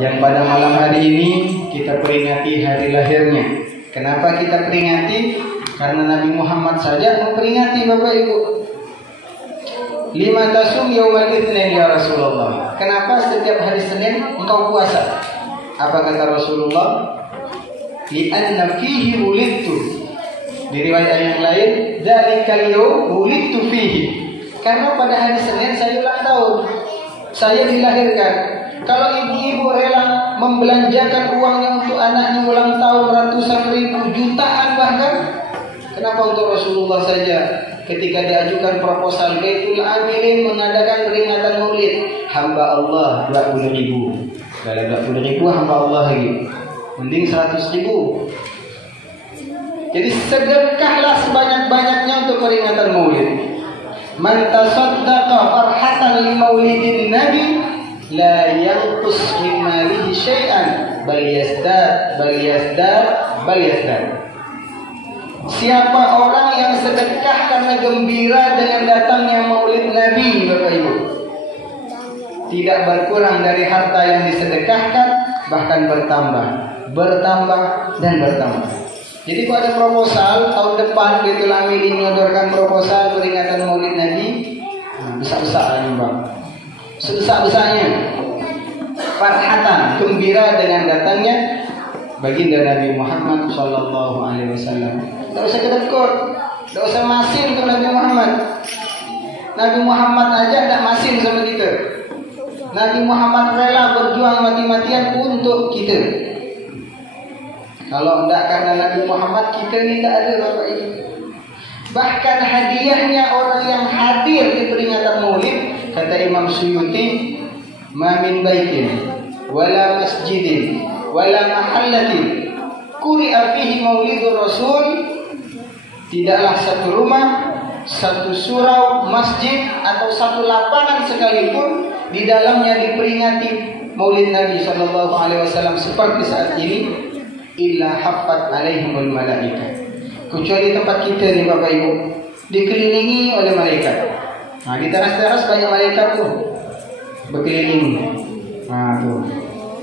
yang pada malam hari ini kita peringati hari lahirnya. Kenapa kita peringati? Karena Nabi Muhammad saja memperingati Bapak Ibu. Lima tasum yaumal itsnin ya Rasulullah. Kenapa setiap hari Senin engkau puasa? Apa kata Rasulullah? Li'anna fihi wulidtu. Di riwayat yang lain, dzalikal yaum wulidtu fihi. Karena pada hari Senin saya ulang tahun. Saya dilahirkan. Kalau ibu-ibu rela membelanjakan uangnya untuk anaknya ulang tahun ratusan ribu, jutaan bahkan, kenapa untuk Rasulullah saja ketika diajukan proposal Baitul Amilin mengadakan peringatan Maulid, hamba Allah 20 ribu. Dalam 20 ribu hamba Allah lagi. Mending 100 ribu. Jadi sedekahlah sebanyak-banyaknya untuk peringatan Maulid. Man tasaddaqa farhatan li maulidin nabi la yanqus min malihi syai'an bal yazdad. Siapa orang yang sedekah karena gembira dengan datangnya Maulid Nabi, Bapak Ibu, tidak berkurang dari harta yang disedekahkan, bahkan bertambah dan bertambah. Jadi kalau ada proposal tahun depan Baitul Amilin menyodorkan proposal peringatan Maulid Nabi, besar-besarnya Bang, sebesar-besarnya, farhatan, gembira dengan datangnya baginda Nabi Muhammad Sallallahu Alaihi Wasallam. Tidak usah kedekut, tidak usah masin untuk Nabi Muhammad. Nabi Muhammad aja tidak masin sama kita. Nabi Muhammad rela berjuang mati-matian untuk kita. Kalau tidak karena Nabi Muhammad, kita ini tidak ada, Bapak Ibu. Bahkan hadiahnya orang yang hadir di peringatan Maulid, kata Imam Suyuti, ma min baitin wala masjidin wala mahallatin quri'a fihi maulidur rasul, tidaklah satu rumah, satu surau, masjid atau satu lapangan sekalipun di dalamnya diperingati Maulid Nabi Sallallahu Alaihi Wasallam seperti saat ini, illa haffat alaihimul malaika, kecuali tempat kita ni Bapak Ibu dikelilingi oleh malaikat. Di teras-teras banyak malaikat tuh berkeliling. Tuh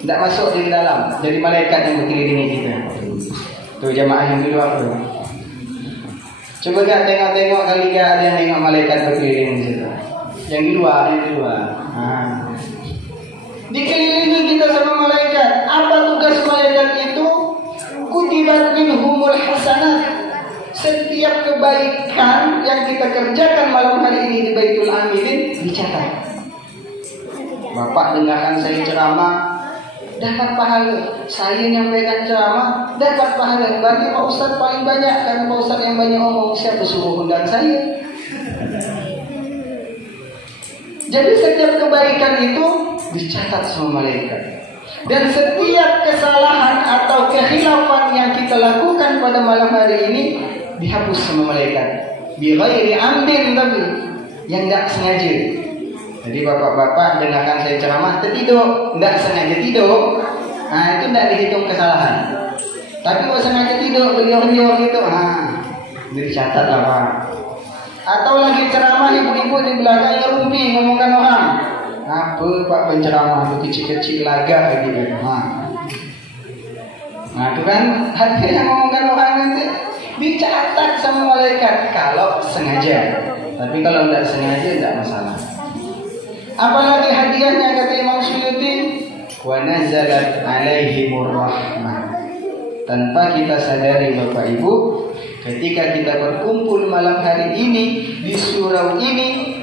tidak masuk di dalam, jadi malaikat yang berkelilingi kita. Tuh jamaah yang di luar tuh. Coba gak tengok-tengok kali gak ada yang tengok malaikat berkeliling di situ. Yang di luar. Dikelilingi kita sama malaikat. Apa tugas malaikat itu? Kutibat minhumul hasanat. Setiap kebaikan yang kita kerjakan malam hari ini di Baitul Amilin dicatat. Bapak dengarkan saya ceramah, dapat pahala. Saya nyampaikan ceramah, dapat pahala. Berarti Pak Ustaz paling banyak, karena Pak Ustaz yang banyak ngomong. Siapa suruh undang saya? Jadi setiap kebaikan itu dicatat sama malaikat. Dan setiap kesalahan atau kekhilafan yang kita lakukan pada malam hari ini dihapus sama malaikat. Bi ghairi amdin, tapi yang tidak sengaja. Jadi bapak-bapak dengarkan saya ceramah tertidur, tidak sengaja tidur, itu tidak dihitung kesalahan. Tapi kalau sengaja tidur, beliau-beliau gitu, jadi catat lah Pak. Atau lagi ceramah ibu-ibu di belakangnya rumpi ngomongkan orang. Apa Pak penceramah itu kecil-kecil laga gitu. Itu kan hati yang ngomongkan orang nanti dicatat sama malaikat kalau sengaja. Tapi kalau tidak sengaja tidak masalah. Apalagi hadiahnya kata Imam Suyuti, wa nazalat alaihimur rahmah. Tanpa kita sadari Bapak Ibu, ketika kita berkumpul malam hari ini di surau ini,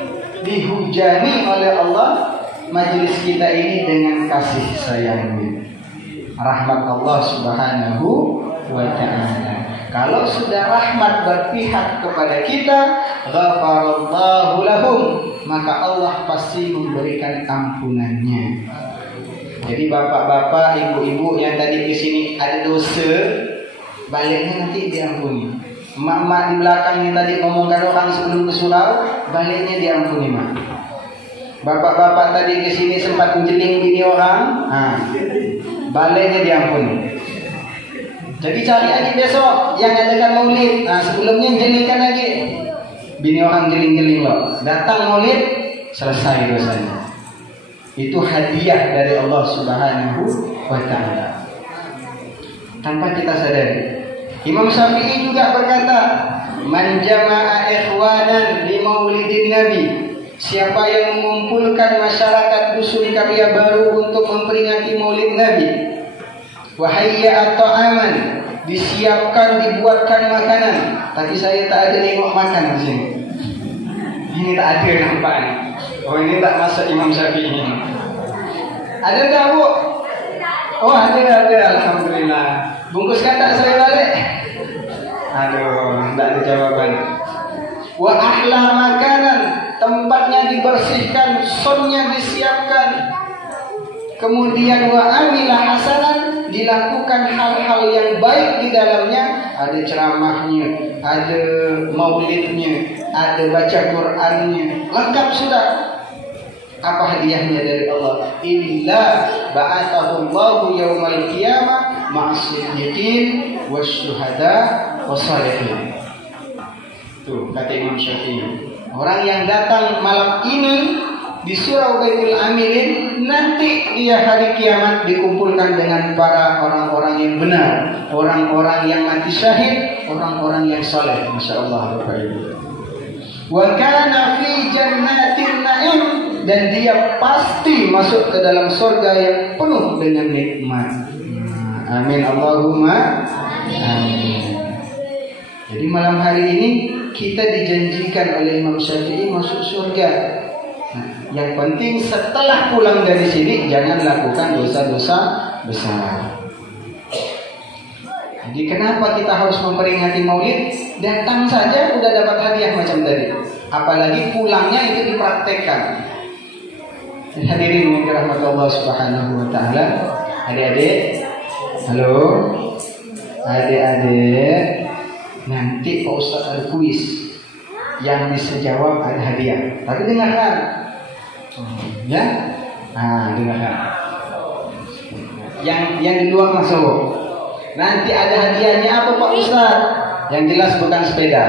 dihujani oleh Allah majelis kita ini dengan kasih sayangnya, rahmat Allah Subhanahu wa ta'ala. Kalau sudah rahmat berpihak kepada kita, ghafarallahu lahum, maka Allah pasti memberikan ampunannya. Jadi bapak-bapak, ibu-ibu yang tadi ke sini ada dosa, baliknya nanti diampuni. Mak-mak di belakang yang tadi ngomongkan orang sebelum ke surau, baliknya diampuni mak. Bapak-bapak tadi ke sini sempat menjeling bini orang, baliknya diampuni. Jadi cari lagi besok yang adakan Maulid. Sebelumnya jelingkan lagi. Bini orang jeling-jeling loh. Datang Maulid, selesai dosanya. Itu hadiah dari Allah Subhanahu wa ta'ala. Tanpa kita sadari. Imam Syafi'i juga berkata, "Man jama'a ikhwanan li maulidin Nabi." Siapa yang mengumpulkan masyarakat dusun Karya Baru untuk memperingati Maulid Nabi. Wa hayya'a ta'aman, disiapkan, dibuatkan makanan. Tapi saya tak ada nengok makan di sini. Ini tak ada nampaknya. Oh, ini tak masuk Imam Syafi'i. Ada tak, Bu? Oh, ada. Alhamdulillah. Bungkuskan tak saya balik? Aduh, tak ada jawaban. Wa ahla makanan, tempatnya dibersihkan, sonnya disiapkan. Kemudian wa amila hasanan, dilakukan hal-hal yang baik di dalamnya. Ada ceramahnya, ada maulidnya, ada baca Qur'annya, lengkap sudah. Apa hadiahnya dari Allah? Illa ba'athahu Allahu yaumal qiyamah ma'as-siddiqin wasyuhada wassalihin. Tuh kata Imam Syafi'i. Orang yang datang malam ini di surau Baitul Amilin, nanti dia hari kiamat dikumpulkan dengan para orang-orang yang benar, orang-orang yang mati syahid, orang-orang yang saleh. Masya Allah, Bapak Ibu. Wa kana fi jannatin na'im, dan dia pasti masuk ke dalam surga yang penuh dengan nikmat. Amin Allahumma amin. Jadi malam hari ini kita dijanjikan oleh Imam Syafi'i masuk surga. Nah, yang penting setelah pulang dari sini jangan lakukan dosa-dosa besar. Jadi kenapa kita harus memperingati Maulid? Datang saja udah dapat hadiah macam tadi. Apalagi pulangnya itu dipraktekkan. Hadirin yang dirahmati Allah Subhanahu wa taala, adik-adik, halo, adik-adik, nanti Pak Ustaz ada kuis, yang bisa jawab ada hadiah. Tapi dengarkan, ya, dengarkan. Yang di luar masuk. Nanti ada hadiahnya apa Pak Ustaz? Yang jelas bukan sepeda.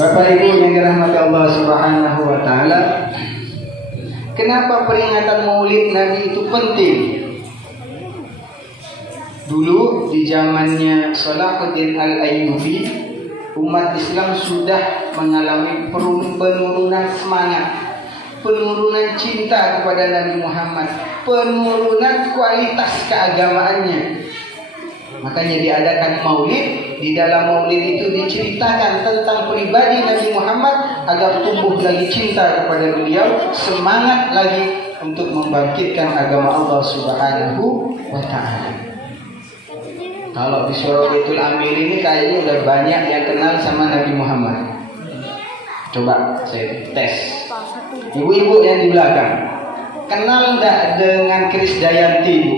Bapak Ibu yang dirahmati Allah Subhanahu wa taala, kenapa peringatan Maulid Nabi itu penting? Dulu di zamannya Salahuddin Al-Ayyubi, umat Islam sudah mengalami penurunan semangat, penurunan cinta kepada Nabi Muhammad, penurunan kualitas keagamaannya. Makanya diadakan Maulid. Di dalam Maulid itu diceritakan tentang pribadi Nabi Muhammad agar tumbuh lagi cinta kepada beliau, semangat lagi untuk membangkitkan agama Allah Subhanahu wa ta'ala. Kalau di surau Baitul Amil ini kayaknya udah banyak yang kenal sama Nabi Muhammad. Coba saya tes. Ibu-ibu yang di belakang, kenal enggak dengan Krisdayanti, Bu?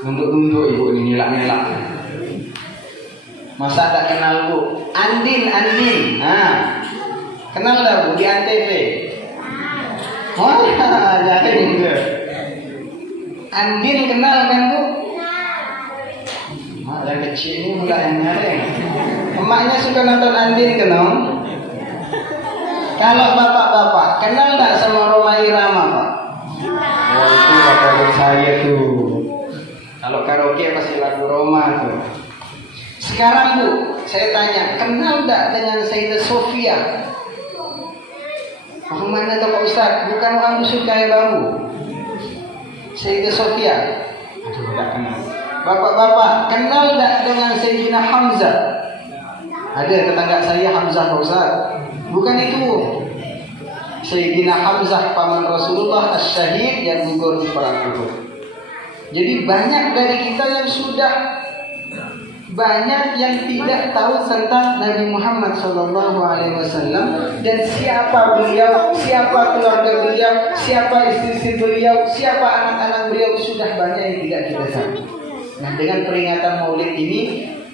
Nunduk-nunduk ibu ini, nilak-nilak. Masa tak kenal, Bu? Andin. Nah, kenal enggak, Bu, di Antv? Wah, jadi enggak. Andin kenal kan, Bu? Yang kecil ini mulai yang nyari. Emaknya suka nonton Andin, kenal? Kalau bapak-bapak kenal enggak sama Rhoma Irama, Pak? Oh, itu bapak saya tuh. Kalau karaoke pasti lagu Roma tuh. Sekarang, Bu, saya tanya, kenal enggak dengan Sayyidah Sofia? Orang mana tuh Pak Ustaz? Bukan orang dusun Karya Baru. Sayyidah Sofia. Aduh, enggak kenal. Bapak-bapak, kenal enggak dengan Sayyidina Hamzah? Ada tetangga saya Hamzah, Pak Ustaz. Bukan itu. Sayyidina Hamzah paman Rasulullah Asy-Syahid yang gugur di perang Uhud. Jadi banyak dari kita yang sudah banyak yang tidak tahu tentang Nabi Muhammad SAW dan siapa beliau, siapa keluarga beliau, siapa istri-istri beliau, siapa anak-anak beliau, sudah banyak yang tidak kita tahu. Nah, dengan peringatan Maulid ini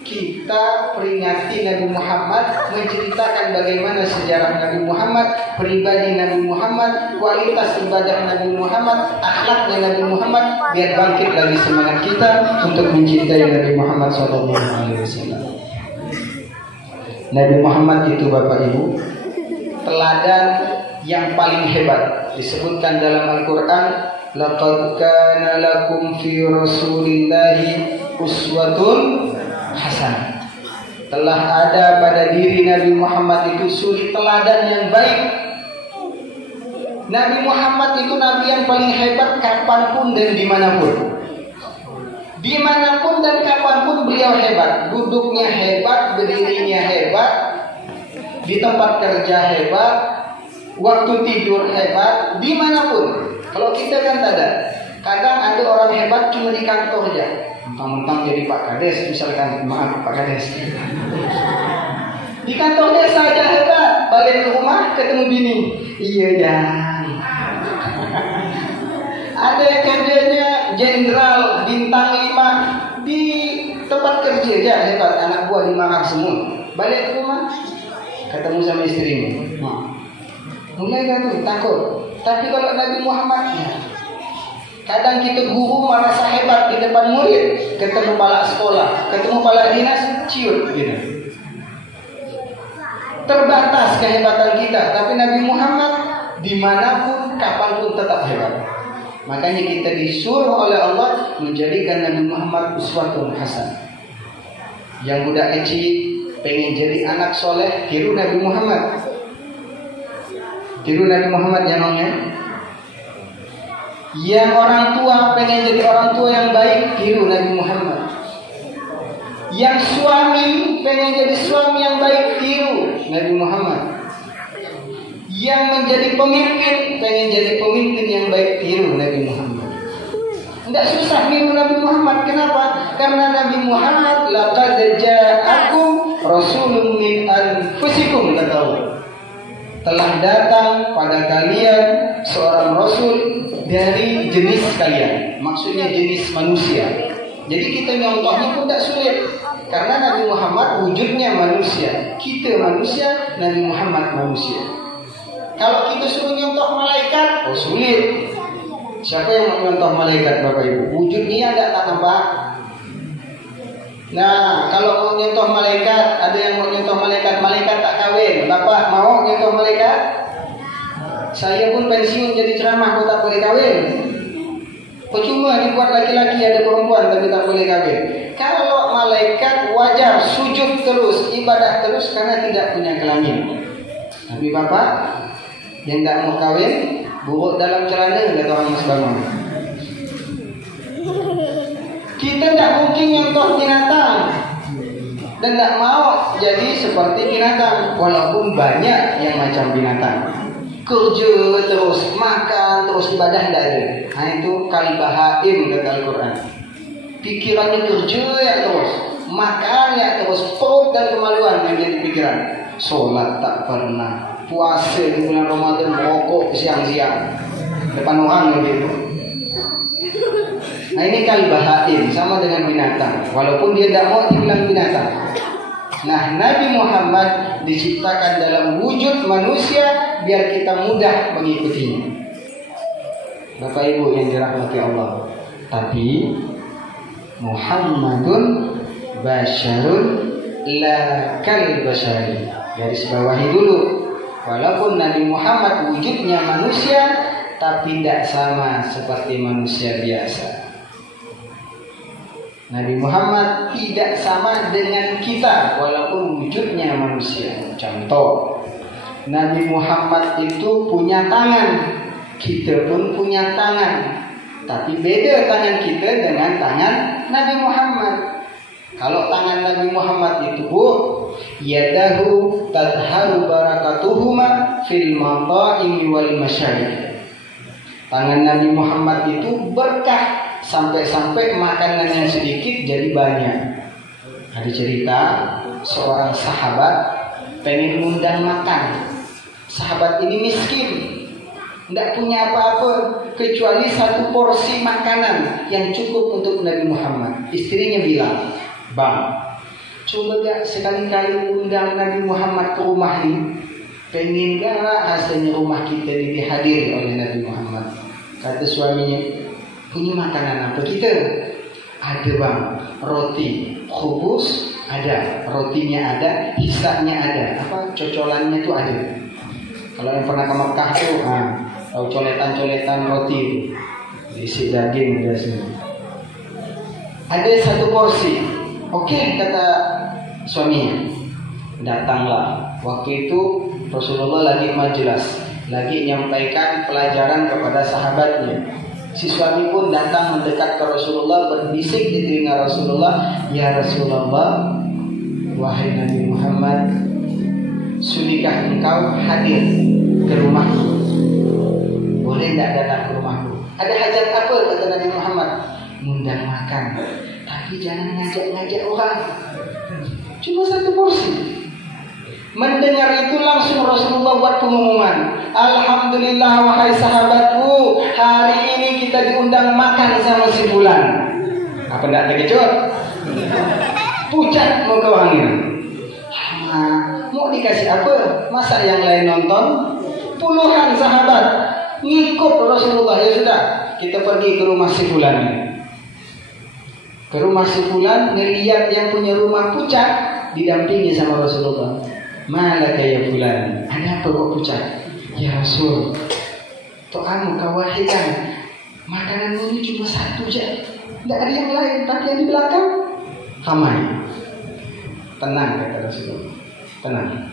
kita peringati Nabi Muhammad, menceritakan bagaimana sejarah Nabi Muhammad, pribadi Nabi Muhammad, kualitas ibadah Nabi Muhammad, akhlaknya Nabi Muhammad, biar bangkit lagi semangat kita untuk mencintai Nabi Muhammad SAW. Nabi Muhammad itu Bapak Ibu teladan yang paling hebat. Disebutkan dalam Al-Quran, laqad kana lakum fi rasulillahi uswatun hasanah. Telah ada pada diri Nabi Muhammad itu suri teladan yang baik. Nabi Muhammad itu Nabi yang paling hebat kapanpun dan dimanapun. Dimanapun dan kapanpun beliau hebat. Duduknya hebat, berdirinya hebat, di tempat kerja hebat, waktu tidur hebat, dimanapun. Kalau kita kan ada, kadang ada orang hebat cuma di kantor aja. Mentang-mentang jadi Pak Kades, misalkan, maaf Pak Kades. Di kantor desa aja hebat, balik ke rumah ketemu bini. Iya jangan. Ada yang kerjanya jenderal bintang 5 di tempat kerja aja hebat, anak buah dimarah semua. Balik ke rumah ketemu sama istrinya. Mulai kan tuh takut. Tapi kalau Nabi Muhammad ya, kadang kita guru merasa hebat di depan murid, ketemu kepala sekolah, ketemu kepala dinas, ciut gitu. Terbatas kehebatan kita, tapi Nabi Muhammad dimanapun, kapanpun tetap hebat. Makanya kita disuruh oleh Allah menjadikan Nabi Muhammad uswatun hasanah. Yang budak kecil pengen jadi anak soleh, tiru Nabi Muhammad. Tiru Nabi Muhammad ya nongnya. Yang orang tua pengen jadi orang tua yang baik, tiru Nabi Muhammad. Yang suami pengen jadi suami yang baik, tiru Nabi Muhammad. Yang menjadi pemimpin pengen jadi pemimpin yang baik, tiru Nabi Muhammad. Tidak susah tiru Nabi Muhammad. Kenapa? Karena Nabi Muhammad laqad ja'akum rasulun min anfusikum, kata Allah. Telah datang pada kalian seorang rasul dari jenis kalian. Maksudnya jenis manusia. Jadi kita nyontohnya pun tidak sulit. Karena Nabi Muhammad wujudnya manusia. Kita manusia, Nabi Muhammad manusia. Kalau kita suruh nyontoh malaikat, oh sulit. Siapa yang mau nyontoh malaikat Bapak Ibu? Wujudnya ada tak nampak? Nah, kalau mau nyontoh malaikat, ada yang mau nyontoh malaikat, malaikat tak kawin. Bapak mau nyontoh malaikat? Saya pun pensiun jadi ceramah, kok tak boleh kawin. Percuma dibuat laki-laki ada perempuan tapi tak boleh kawin. Kalau malaikat wajar sujud terus, ibadah terus karena tidak punya kelamin. Tapi Bapak yang tidak mau kawin, buruk dalam celana, kata orang Mas Bangun. Kita tidak mungkin nyontoh binatang dan tidak mau jadi seperti binatang, walaupun banyak yang macam binatang. Kerja terus, makan terus, ibadah tidak ada. Nah itu kalbahaim kata Al-Quran. Pikirannya kerja ya terus, makan ya terus, perut dan kemaluan menjadi pikiran. Sholat tak pernah, puasa di bulan Ramadan merokok siang-siang depan orang gitu. Nah ini kalbahaim, sama dengan binatang. Walaupun dia tidak mau dibilang binatang. Nah Nabi Muhammad diciptakan dalam wujud manusia biar kita mudah mengikutinya. Bapak Ibu yang dirahmati Allah. Tapi Muhammadun basyarun la kal basyari. Garis bawahi dulu. Walaupun Nabi Muhammad wujudnya manusia, tapi tidak sama seperti manusia biasa. Nabi Muhammad tidak sama dengan kita walaupun wujudnya manusia. Contoh, Nabi Muhammad itu punya tangan, kita pun punya tangan. Tapi beda tangan kita dengan tangan Nabi Muhammad. Kalau tangan Nabi Muhammad itu yadahu tadharu barakatuhuma fil mata'imi wal masyarib. Tangan Nabi Muhammad itu berkah, sampai-sampai makanan yang sedikit jadi banyak. Ada cerita seorang sahabat pengen undang makan. Sahabat ini miskin, tidak punya apa-apa kecuali satu porsi makanan yang cukup untuk Nabi Muhammad. Istrinya bilang, "Bang, coba gak sekali-kali undang Nabi Muhammad ke rumah ini? Pengen gak hasilnya rumah kita dihadiri oleh Nabi Muhammad?" Kata suaminya, "Punya makanan apa kita?" "Ada bang, roti khubus ada, rotinya ada, hisaknya ada, apa cocolannya tuh ada." Kalau yang pernah ke Mekah tuh, tahu coletan-coletan roti itu, diisi daging biasanya. Ada satu porsi, oke, kata suaminya. Datanglah. Waktu itu Rasulullah lagi majelis, lagi menyampaikan pelajaran kepada sahabatnya. Si suami pun datang mendekat ke Rasulullah, berbisik di telinga Rasulullah, "Ya Rasulullah, wahai Nabi Muhammad, sudikah engkau hadir ke rumahku? Boleh tidak datang ke rumahku? Ada hajat apa?" kata Nabi Muhammad. "Ngundang makan, tapi jangan ngajak-ngajak orang. Cuma satu porsi." Mendengar itu langsung Rasulullah buat pengumuman, "Alhamdulillah wahai sahabatku, hari ini kita diundang makan sama si fulan." Apa tidak terkejut? Pucat mau ke orangnya. Mau dikasih apa? Masa yang lain nonton? Puluhan sahabat ngikut Rasulullah. Ya sudah, kita pergi ke rumah si fulan. Ke rumah si fulan, ngelihat yang punya rumah pucat, didampingi sama Rasulullah. "Malaka ya fulan, ada apa kok pucat?" "Ya Rasul, to'amu kawahidan, makananmu ini cuma satu aja, tidak ada yang lain, tapi yang di belakang ramai." "Tenang," kata Rasulullah, "tenang."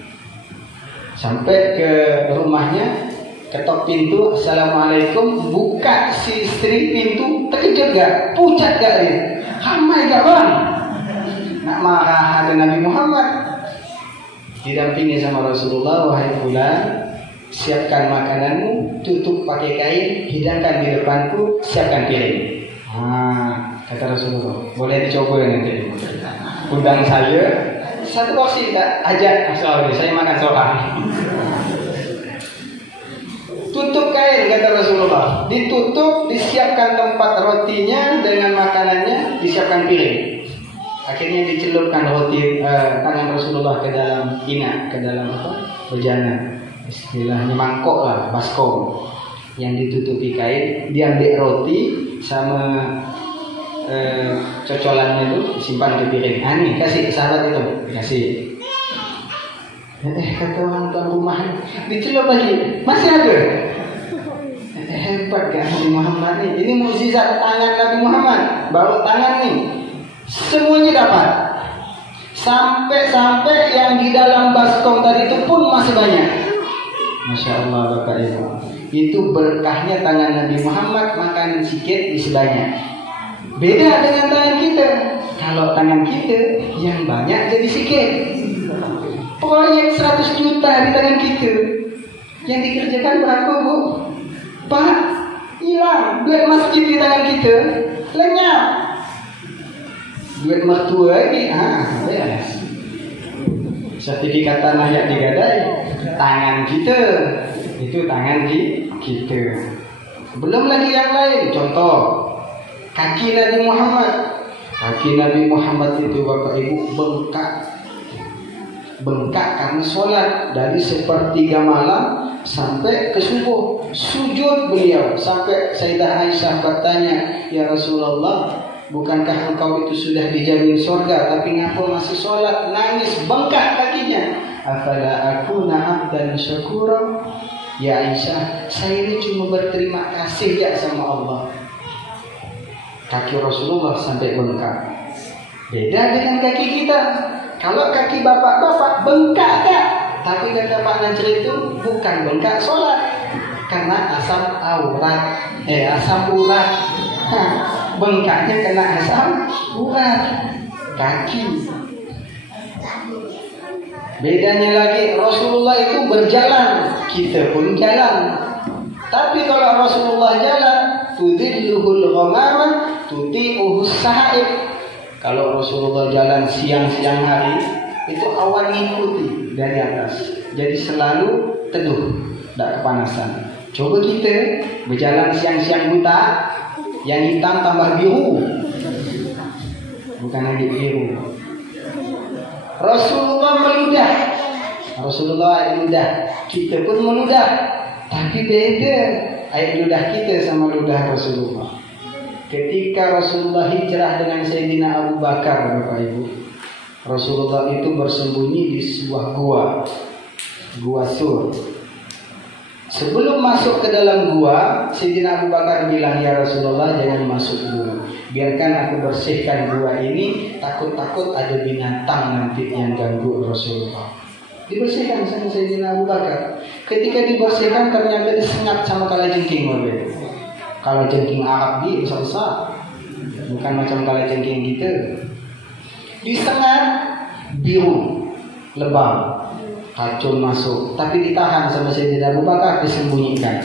Sampai ke rumahnya, ketok pintu, "Assalamualaikum." Buka si istri pintu, terkejut gak? Pucat gak dia? "Ramai gak bang?" Nak marah ada Nabi Muhammad. Didampingi sama Rasulullah, "Wahai fulan, siapkan makananmu, tutup pakai kain, hidangkan di depanku, siapkan piring." Kata Rasulullah, "Boleh dicoba nanti. Undang saya satu porsi, tak ajak." "Sorry, saya makan seorang." Tutup kain, kata Rasulullah. Ditutup, disiapkan tempat rotinya dengan makanannya, disiapkan piring. Akhirnya dicelupkan roti tangan Rasulullah ke dalam ina, ke dalam bejana. Istilahnya mangkok lah, baskom yang ditutupi kain. Diambil roti sama cocolannya itu, disimpan ke piring. Nih, kasih sahabat itu, kasih. Kata orang tuan rumah, dicelup lagi, masih ada. Hebat kan Nabi Muhammad nih. Ini mukjizat tangan Nabi Muhammad. Baru tangan nih, semuanya dapat. Sampai yang di dalam baskom tadi itu pun masih banyak. Masya Allah Bapak Ibu. Itu berkahnya tangan Nabi Muhammad, makanan sikit isi banyak. Beda dengan tangan kita. Kalau tangan kita yang banyak jadi sikit. Proyek 100 juta di tangan kita, yang dikerjakan berapa Bu? Pak, hilang. Duit masjid di tangan kita lenyap. Duit mertua lagi, beres. Sertifikat tanah yang digadai, tangan kita. Itu tangan kita. Belum lagi yang lain. Contoh, kaki Nabi Muhammad. Kaki Nabi Muhammad itu Bapak Ibu bengkak karena sholat dari sepertiga malam sampai ke subuh. Sujud beliau sampai Sayyidah Aisyah bertanya, "Ya Rasulullah, bukankah engkau itu sudah dijamin surga, tapi ngapa masih sholat?" Nangis, bengkak kakinya. "Afala akuna abdan syakura?" "Ya Aisyah, saya ini cuma berterima kasih ya sama Allah." Kaki Rasulullah sampai bengkak. Beda dengan kaki kita. Kalau kaki bapak-bapak bengkak tak? Tapi kata Pak Najri itu bukan bengkak sholat, karena asam urat. Bengkaknya kena asam urat kaki. Bedanya lagi, Rasulullah itu berjalan, kita pun jalan. Tapi kalau Rasulullah jalan, tudilluhul ghamama tuti'uhus sahib. Kalau Rasulullah jalan siang-siang hari, itu awan ngikuti dari atas. Jadi selalu teduh, tidak kepanasan. Coba kita berjalan siang-siang buta, yang hitam tambah biru. Bukan lagi biru. Rasulullah meludah, kita pun meludah. Tapi beda air ludah kita sama ludah Rasulullah. Ketika Rasulullah hijrah dengan Sayyidina Abu Bakar, Bapak Ibu, Rasulullah itu bersembunyi di sebuah gua Sur. Sebelum masuk ke dalam gua, Sayyidina Abu Bakar bilang, ya Rasulullah, jangan masuk dulu. Biarkan aku bersihkan gua ini, takut-takut ada binatang nanti yang ganggu Rasulullah. Dibersihkan sama Sayyidina Abu Bakar. Ketika dibersihkan ternyata disengat sama kalajengking. Kalajengking Arab di besar-besar, bukan macam kalajengking kita. Disengat biru, lebam. Racun masuk, tapi ditahan sama Sayyidina Abu Bakar, disembunyikan.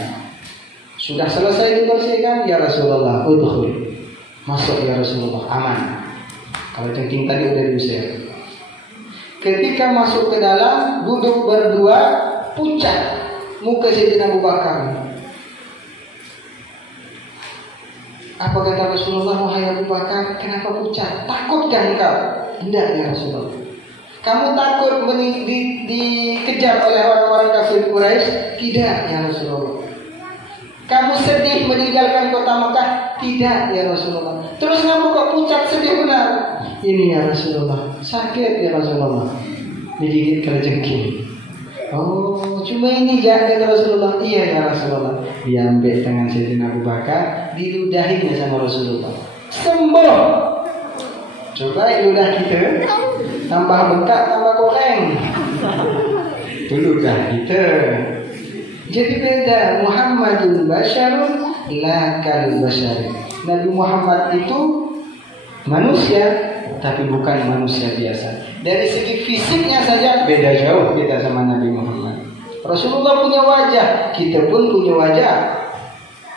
Sudah selesai dibersihkan, ya Rasulullah, udkhul. Masuk ya Rasulullah, aman. Kalau jengking tadi udah diusir. Ketika masuk ke dalam, duduk berdua, pucat muka Sayyidina Abu Bakar. Apa kata Rasulullah, wahai Abu Bakar, kenapa pucat? Takutkah engkau? Tidak ya Rasulullah. Kamu takut dikejar oleh orang-orang kafir Quraisy? Tidak ya Rasulullah. Kamu sedih meninggalkan kota Mekah? Tidak ya Rasulullah. Terus kamu kok pucat sedih benar? Ini ya Rasulullah, sakit ya Rasulullah, digigit kalajengking. Oh, cuma ini jaga ya Rasulullah. Iya ya Rasulullah. Diambil tangan Sayyidina Abu Bakar, diludahinya sama Rasulullah. Sembuh. Coba ludah kita, tambah bengkak, tambah goreng. Itu ludah kita. Jadi beda. Muhammadun basyarun la kal basyari. Nabi Muhammad itu manusia, tapi bukan manusia biasa. Dari segi fisiknya saja beda jauh kita sama Nabi Muhammad. Rasulullah punya wajah, kita pun punya wajah.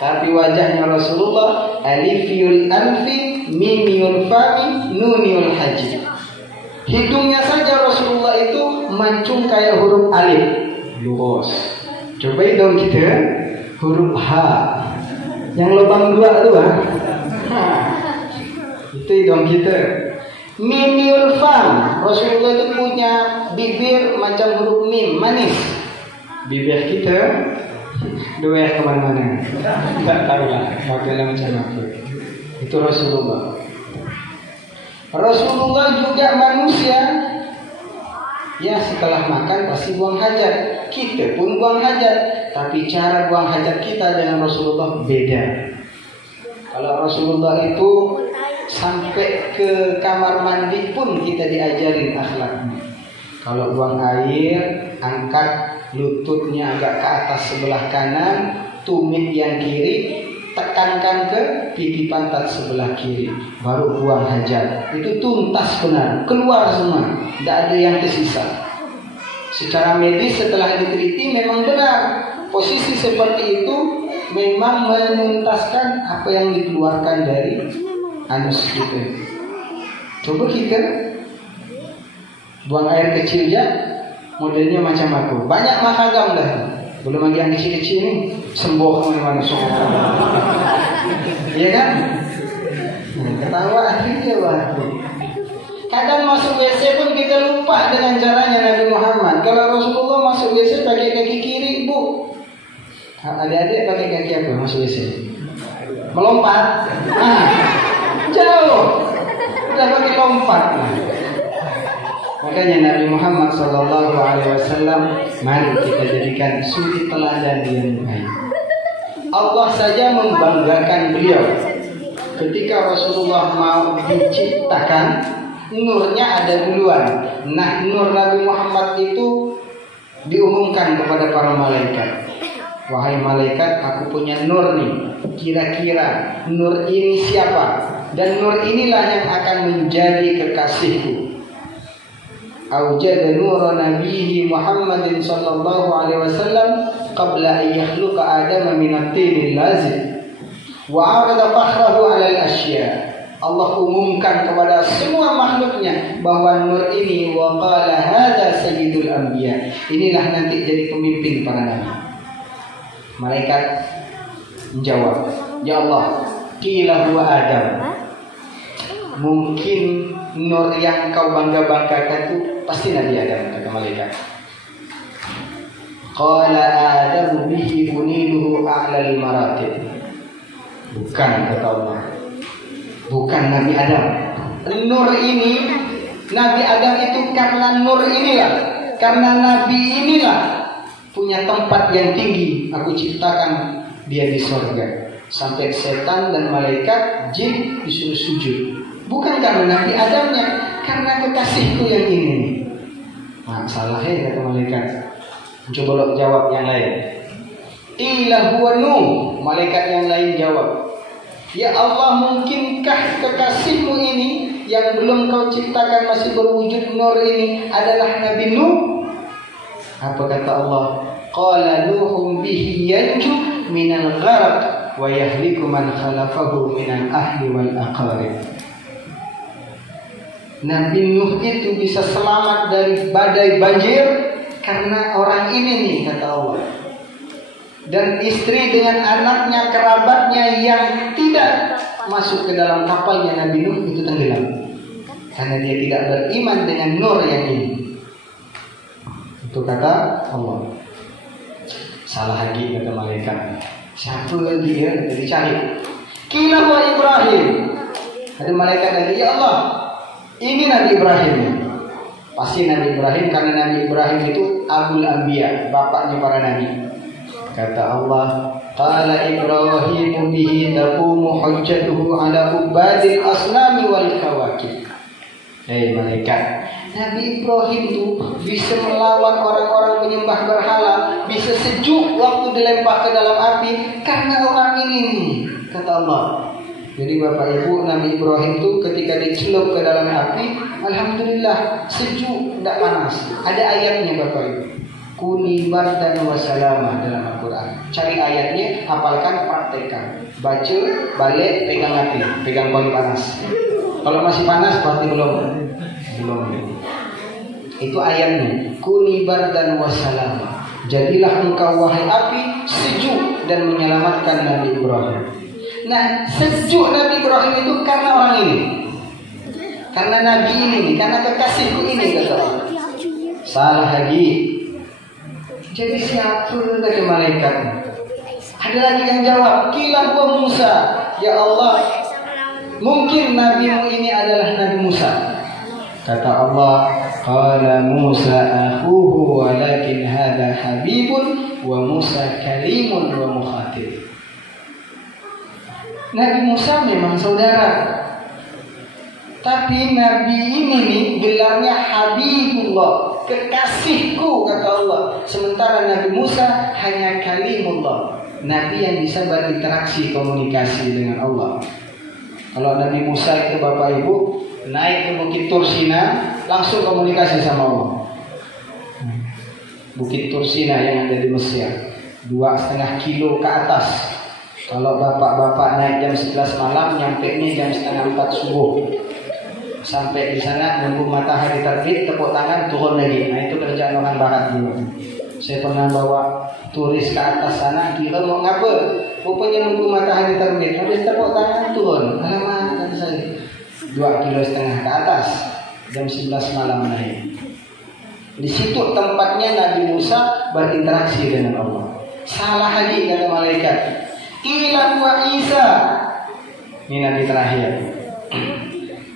Tapi wajahnya Rasulullah alifiyul anfi, mimiyul fami, nuniyul haji. Hidungnya saja Rasulullah itu mancung kayak huruf alif, lurus. Coba dong kita huruf H, yang lubang dua tuh itu dong kita. Mimiyul fam, Rasulullah itu punya bibir macam huruf mim, manis. Bibir kita doer kemana-mana, nggak tahu lah modelnya macam apa. Itu Rasulullah. Rasulullah juga manusia. Ya, setelah makan pasti buang hajat. Kita pun buang hajat, tapi cara buang hajat kita dengan Rasulullah beda. Kalau Rasulullah itu sampai ke kamar mandi pun kita diajarin akhlaknya. Kalau buang air, angkat lututnya agak ke atas sebelah kanan, tumit yang kiri, tekankan ke pipi pantat sebelah kiri, baru buang hajat. Itu tuntas benar, keluar semua, tidak ada yang tersisa. Secara medis setelah diteliti memang benar, posisi seperti itu memang menuntaskan apa yang dikeluarkan dari anus kita. Coba kita buang air kecil ya, modelnya macam aku. Banyak makagam dah. Belum lagi yang kecil-kecil ini sembuh kemana-mana semua. Iya kan? Ketawa akhirnya waktu. Kadang masuk WC pun kita lupa dengan caranya Nabi Muhammad. Kalau Rasulullah masuk WC pakai kaki kiri, Bu. Adik-adik pakai kaki apa masuk WC? Melompat. Jauh. Udah pakai lompat. Makanya Nabi Muhammad SAW, mari kita jadikan suri teladan yang baik. Allah saja membanggakan beliau. Ketika Rasulullah mau diciptakan, nurnya ada duluan. Nah, nur Nabi Muhammad itu diumumkan kepada para malaikat. Wahai malaikat, aku punya nur nih. Kira-kira nur ini siapa? Dan nur inilah yang akan menjadi kekasihku. Aujada nur nabihi Muhammadin sallallahu alaihi wasallam qabla an yakhluqa Adam min at-tin lazim wa 'arada fakhrahu 'ala al-asya. Allah umumkan kepada semua makhluknya bahwa nur ini wa qala hadza sayyidul anbiya. Inilah nanti jadi pemimpin para nabi. Malaikat menjawab, ya Allah, qila huwa Adam. Mungkin nur yang kau bangga-banggakan itu pasti Nabi Adam, kata malaikat. Qala Adam bihi uniluhu a'lal maratib. Bukan, kata Allah. Bukan Nabi Adam. Nur ini, Nabi Adam itu karena nur inilah, karena Nabi inilah punya tempat yang tinggi. Aku ciptakan dia di surga. Sampai setan dan malaikat jin disuruh sujud. Bukan karena Nabi Adamnya, karena kekasihku yang ini. Nah, salahnya kata malaikat. Coba lo jawab yang lain. Ila huwa Nuh. Malaikat yang lain jawab, ya Allah, mungkinkah kekasihmu ini yang belum kau ciptakan masih berwujud nur ini adalah Nabi Nuh? Apa kata Allah? Qala Nuhum bihi yanju minal gharq wa yahliku man khalafahu minal ahli wal aqarib. Nabi Nuh itu bisa selamat dari badai banjir karena orang ini nih, kata Allah. Dan istri dengan anaknya, kerabatnya yang tidak masuk ke dalam kapalnya Nabi Nuh itu tenggelam karena dia tidak beriman dengan nur yang ini. Itu kata Allah. Salah lagi kata malaikat. Siapa lagi ya? Jadi cari. Kila wa Ibrahim. Ada malaikat lagi, ya Allah, ini Nabi Ibrahim. Pasti Nabi Ibrahim, karena Nabi Ibrahim itu Abul Anbiya, bapaknya para nabi. Kata Allah, qala Ibrahim bihi taqumu hujjatuhu ala ubadil asnami wal kawakib. Hei malaikat, Nabi Ibrahim itu bisa melawan orang-orang penyembah berhala, bisa sejuk waktu dilempar ke dalam api karena orang ini, kata Allah. Jadi Bapak Ibu, Nabi Ibrahim itu ketika dicelup ke dalam api, alhamdulillah sejuk, tidak panas. Ada ayatnya Bapak Ibu. Kuni bardan wa salama dalam Al-Quran. Cari ayatnya, hafalkan, praktekkan. Baca, balik, pegang api, pegang paling panas. Kalau masih panas berarti belum. Itu ayatnya. Kuni bardan wa salama. Jadilah engkau wahai api sejuk dan menyelamatkan Nabi Ibrahim. Nah, sejuk Nabi Ibrahim itu karena orang ini, karena Nabi ini, karena kekasihku ini, kata Allah. Salah lagi. Jadi siapa kata malaikat? Ada lagi yang jawab, Kila huwa Musa. Ya Allah, mungkin nabimu ini adalah Nabi Musa. Kata Allah, qala Musa akhuhu walakin hadha habibun wa Musa kalimun wa mukhatib. Nabi Musa memang saudara, tapi Nabi ini nih gelarnya Habibullah, kekasihku, kata Allah. Sementara Nabi Musa hanya kalimullah, Nabi yang bisa berinteraksi, komunikasi dengan Allah. Kalau Nabi Musa itu Bapak Ibu naik ke Bukit Tursina, langsung komunikasi sama Allah. Bukit Tursina yang ada di Mesir, 2,5 kilo ke atas. Kalau bapak-bapak naik jam 11 malam, nyampe nya jam 3:30 subuh. Sampai di sana nunggu matahari terbit, tepuk tangan, turun lagi. Nah itu kerjaan orang barat dulu. Saya pernah bawa turis ke atas sana, kira mau ngapa? Rupanya nunggu matahari terbit, habis tepuk tangan turun. Alamak, kata saya, 2,5 kilo ke atas, jam 11 malam naik. Di situ tempatnya Nabi Musa berinteraksi dengan Allah. Salah lagi kata malaikat. Ila wa Isa. Ini Nabi terakhir.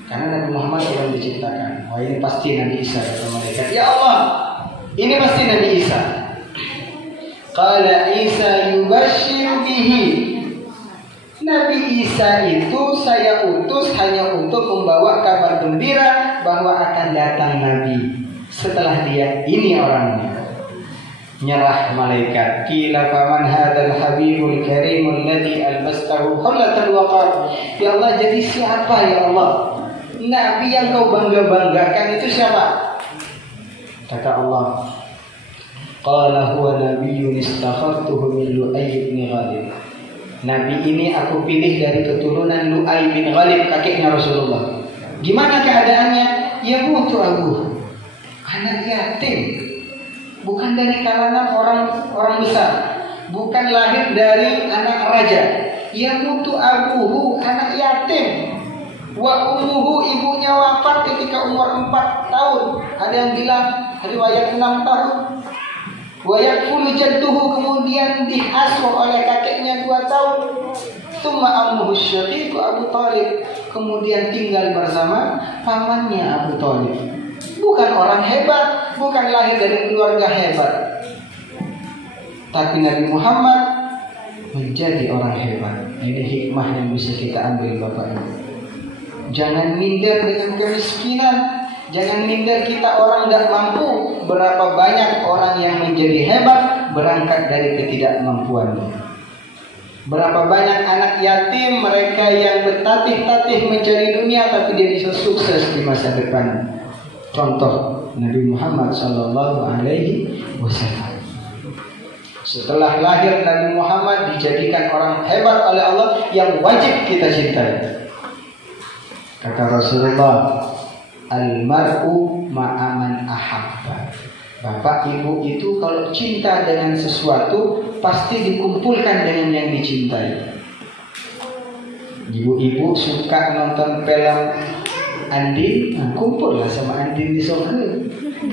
Karena Nabi Muhammad belum diciptakan. Wah ini pasti Nabi Isa, kata malaikat. Ya Allah, ini pasti Nabi Isa. Qala Isa yubashshiru bihi. Nabi Isa itu saya utus hanya untuk membawa kabar gembira bahwa akan datang Nabi setelah dia. Ini orangnya. Nyerah malaikat. Qila faman hadzal habibul karimul ladzi albastahu hullatal waqar. Ya Allah, jadi siapa ya Allah? Nabi yang kau bangga-banggakan itu siapa? Kata Allah, qala huwa nabiyyun istakhartuhu min Lu'ay bin Ghalib. Nabi ini aku pilih dari keturunan Lu'ay bin Ghalib, kakeknya Rasulullah. Gimana keadaannya? Ya butuh Abu, anak yatim. Bukan dari kalangan orang besar, bukan lahir dari anak raja. Ya butuh abuhu, anak yatim. Wa ummuhu, ibunya wafat ketika umur 4 tahun. Ada yang bilang riwayat 6 tahun. Wa yakfulu jadduhu, kemudian diasuh oleh kakeknya 2 tahun. Tsumma ammuhu syaqiqu Abu Thalib, kemudian tinggal bersama pamannya Abu Thalib. Bukan orang hebat, bukan lahir dari keluarga hebat. Tapi Nabi Muhammad menjadi orang hebat. Ini hikmah yang bisa kita ambil Bapak Ibu. Jangan minder dengan kemiskinan. Jangan minder kita orang gak mampu. Berapa banyak orang yang menjadi hebat berangkat dari ketidakmampuannya. Berapa banyak anak yatim, mereka yang bertatih-tatih mencari dunia, tapi dia bisa sukses di masa depan. Contoh Nabi Muhammad SAW. Setelah lahir Nabi Muhammad dijadikan orang hebat oleh Allah yang wajib kita cintai. Kata Rasulullah, Al-mar'u ma'aman ahabba. Bapak ibu itu kalau cinta dengan sesuatu pasti dikumpulkan dengan yang dicintai. Ibu-ibu suka nonton film Andin, nah, kumpullah sama Andin di surga.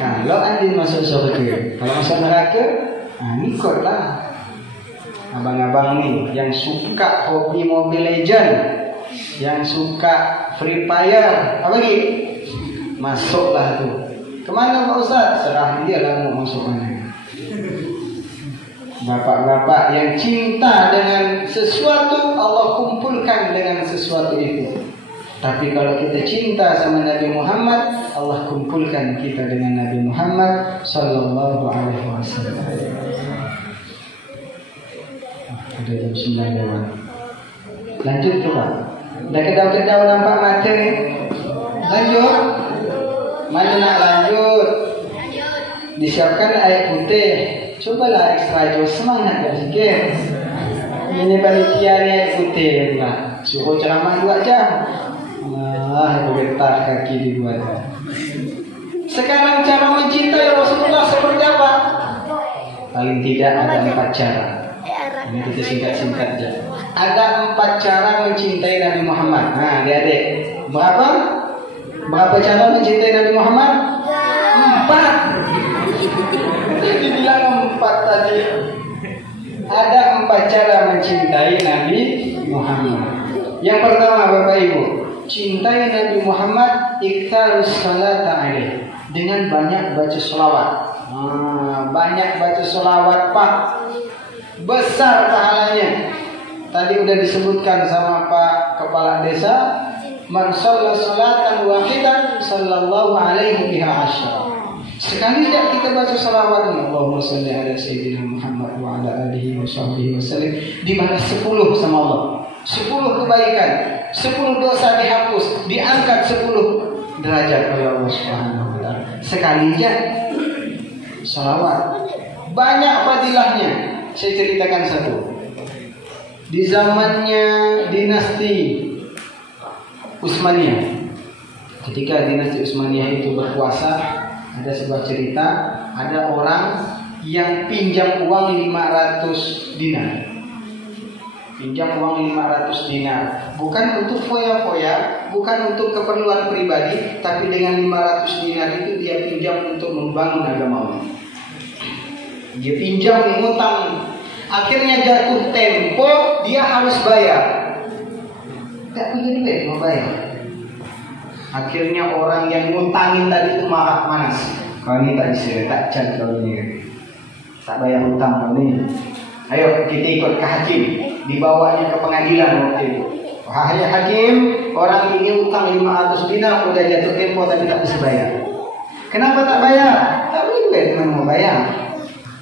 Kalau Andin masuk surga, kalau masuk neraka, nah, ikutlah. Abang-abang nih yang suka hobi Mobile Legend, yang suka Free Fire, apa lagi? Masuklah tuh. Kemana Pak Ustaz? Serah dia lah mau masuk mana. Bapak-bapak yang cinta dengan sesuatu, Allah kumpulkan dengan sesuatu itu. Tapi kalau kita cinta sama Nabi Muhammad, Allah kumpulkan kita dengan Nabi Muhammad Sallallahu Alaihi Wasallam. Ada jam 9 lewat. Lanjut tuh Pak. Dah kedau-kedau nampak mata ni. Lanjut. Mana nak lanjut? Disiapkan air putih. Cobalah ekstra jauh, semangat tak sikit. Ini panitia ni air putih pula. Suruh ceramah 2 jam. Bergetar kaki dibuat. Sekarang cara mencintai Rasulullah seperti apa? Paling tidak ada 4 cara. Ini kita singkat-singkat saja. Ada 4 cara mencintai Nabi Muhammad. Nah, adik-adik, berapa cara mencintai Nabi Muhammad? 4. Jadi bilang 4 tadi. Ada 4 cara mencintai Nabi Muhammad. Yang pertama Bapak Ibu, cintai Nabi Muhammad iktarus salata alaih, dengan banyak baca selawat. Banyak baca selawat Pak, besar pahalanya. Tadi udah disebutkan sama Pak Kepala Desa, man shalla salatan wahidan sallallahu alaihi biha asyara. Sekali tidak kita baca selawat ini, Allahumma shalli ala sayyidina Muhammad wa ala alihi wa sahbihi wasallam, dibalas 10 sama Allah. 10 kebaikan, 10 dosa dihapus, diangkat 10 derajat oleh Allah Subhanahu wa taala. Sekali aja selawat. Banyak fadilahnya. Saya ceritakan satu. Di zamannya dinasti Utsmaniyah, ketika dinasti Utsmaniyah itu berkuasa, ada sebuah cerita, ada orang yang pinjam uang 500 dinar. Pinjam uang 500 dinar, bukan untuk foya-foya, bukan untuk keperluan pribadi, tapi dengan 500 dinar itu dia pinjam untuk membangun agama Allah. Dia pinjam, mengutang, akhirnya jatuh tempo, dia harus bayar. Tak punya duit mau bayar. Akhirnya orang yang ngutangin tadi itu marah, manas. Kau ini tak bisa, tak cat kau ini, tak bayar hutang kau ini. Ayo kita ikut ke hakim. Dibawanya ke pengadilan waktu itu. Wahai hakim, orang ini utang 500 dinar, udah jatuh tempo tapi tak bisa bayar. Kenapa tak bayar? Tak boleh duit, mana mau bayar?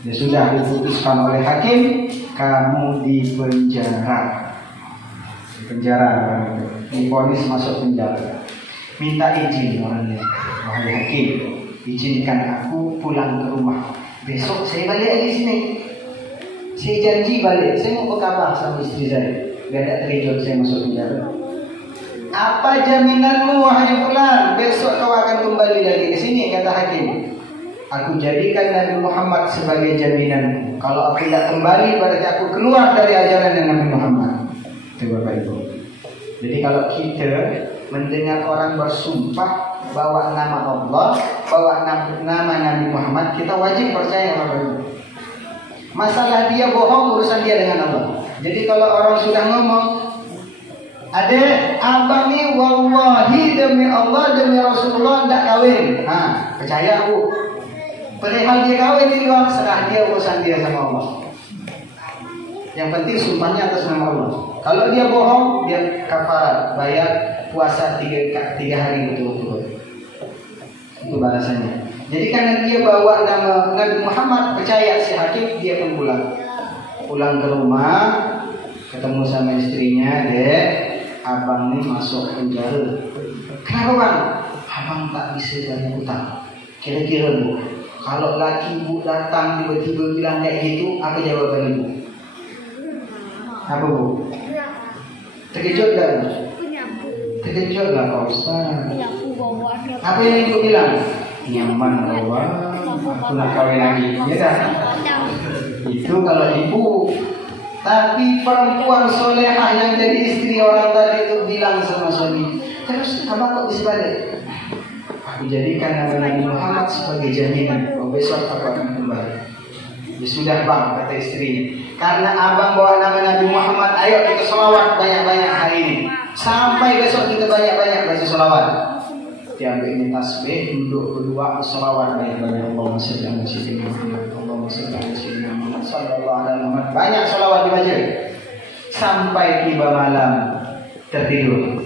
Ya sudah diputuskan oleh hakim, kamu dipenjara. Dipenjara orang itu. Divonis masuk penjara. Minta izin orangnya. Wahai hakim, izinkan aku pulang ke rumah. Besok saya balik lagi sini. Saya janji balik. Saya mau berkabar sama istri saya. Biar tak terkejut saya masuk penjara. Apa jaminanmu wahai fulan? Besok kau akan kembali lagi ke sini, kata hakim. Aku jadikan Nabi Muhammad sebagai jaminan. Kalau aku tidak kembali, berarti aku keluar dari ajaran Nabi Muhammad. Itu Bapak Ibu. Jadi kalau kita mendengar orang bersumpah bawa nama Allah, bawa nama Nabi Muhammad, kita wajib percaya Bapak Ibu. Masalah dia bohong, urusan dia dengan Allah. Jadi kalau orang sudah ngomong, adek, abang ni wallahi demi Allah demi Rasulullah tidak kawin. Percaya aku. Perihal dia kawin di luar, serah dia, urusan dia sama Allah. Yang penting sumpahnya atas nama Allah. Kalau dia bohong, dia kafarat, bayar puasa 3 hari betul-betul. Itu balasannya. Jadi karena dia bawa nama Nabi Muhammad, percaya si hakim, dia pun pulang ke rumah, ketemu sama istrinya, Dek, abang ini masuk penjara. Kenapa bang? Abang tak bisa bayar hutang. Kira-kira bu, kalau laki ibu datang tiba-tiba bilang kayak gitu, apa jawaban ibu? Apa bu? Terkejut gak? Terkejut gak Pak Ustaz? Apa yang ibu bilang? Nyaman bahwa aku nak kawin lagi, ya kan? Itu kalau ibu. Tapi perempuan solehah yang jadi istri orang tadi itu bilang sama suami, terus apa kok bisa balik? Aku jadikan nama Nabi Muhammad sebagai jaminan bahwa besok aku akan kembali. Ya sudah bang, kata istrinya, karena abang bawa nama Nabi Muhammad, ayo kita sholawat banyak-banyak hari ini. Sampai besok kita banyak-banyak baca sholawat. Diambil ini tasbih, duduk berdua sholawat banyak-banyak. Allahumma shalli ala sayyidina Muhammad, Allahumma shalli ala sayyidina Muhammad, sallallahu alaihi wasallam. Banyak sholawat dibaca sampai tiba malam tertidur.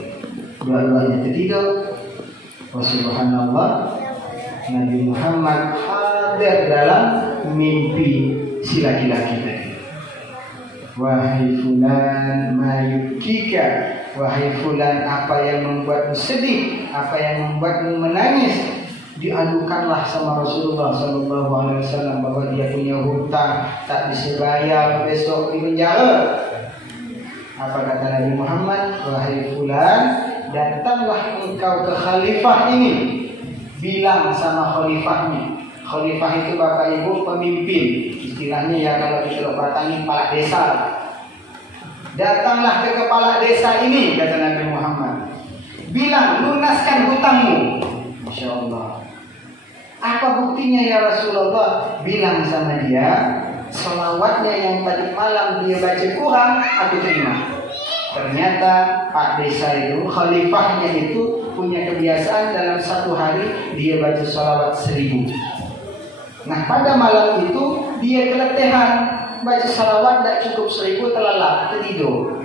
Dua-duanya tertidur. Subhanallah, Nabi Muhammad hadir dalam mimpi si laki-laki tadi. Wahai fulan ma yubkika, wahai fulan apa yang membuatmu sedih, apa yang membuatmu menangis. Diadukanlah sama Rasulullah sallallahu alaihi wasallam bahwa dia punya hutang tak bisa bayar, besok di penjara. Apa kata Nabi Muhammad? Wahai fulan, datanglah engkau ke khalifah ini, bilang sama khalifahnya. Khalifah itu bapak ibu pemimpin, istilahnya ya kalau di Teluk Batangi kepala desa. Datanglah ke kepala desa ini, kata Nabi Muhammad, bilang lunaskan hutangmu. Masya Allah. Apa buktinya ya Rasulullah? Bilang sama dia, sholawatnya yang tadi malam dia baca kurang, aku terima. Ternyata Pak Desa itu, khalifahnya itu punya kebiasaan dalam satu hari dia baca sholawat 1000. Nah pada malam itu dia keletihan, baca sholawat tak cukup 1000, terlelap, tertidur.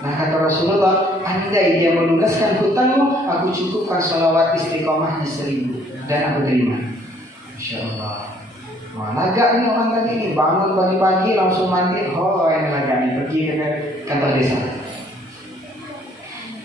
Nah kata Rasulullah, andai dia melunaskan hutangmu, aku cukupkan sholawat istiqomahnya 1000 dan aku terima. Masya Allah. Wah, lagak ini orang tadi ini, bangun pagi-pagi langsung mandi. Oh ini lagak ini, pergi ke kantor desa.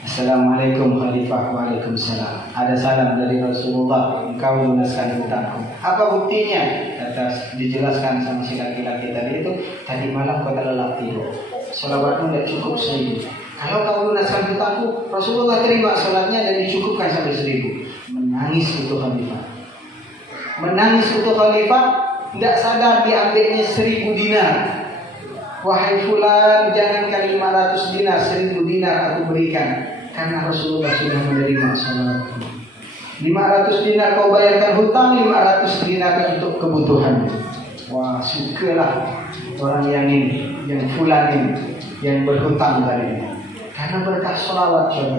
Assalamualaikum Khalifah. Waalaikumsalam. Ada salam dari Rasulullah, engkau lunaskan hutangku. Apa buktinya? Kata dijelaskan sama si laki-laki tadi itu, tadi malam kau terlelap tidur, sholawatmu tidak cukup 1000. Kalau kau lunaskan hutangku, Rasulullah terima sholatnya dan dicukupkan sampai 1000. Menangis untuk Khalifah. Menangis untuk Khalifah, tidak sadar diambilnya 1000 dinar. Wahai fulan, jangankan 500 dinar, 1000 dinar aku berikan. Karena Rasulullah sudah menerima salatmu. 500 dinar kau bayarkan hutang, 500 dinar untuk kebutuhan. Wah, syukurlah orang yang ini, yang fulan ini, yang berhutang tadi. Karena berkah sholawat coba.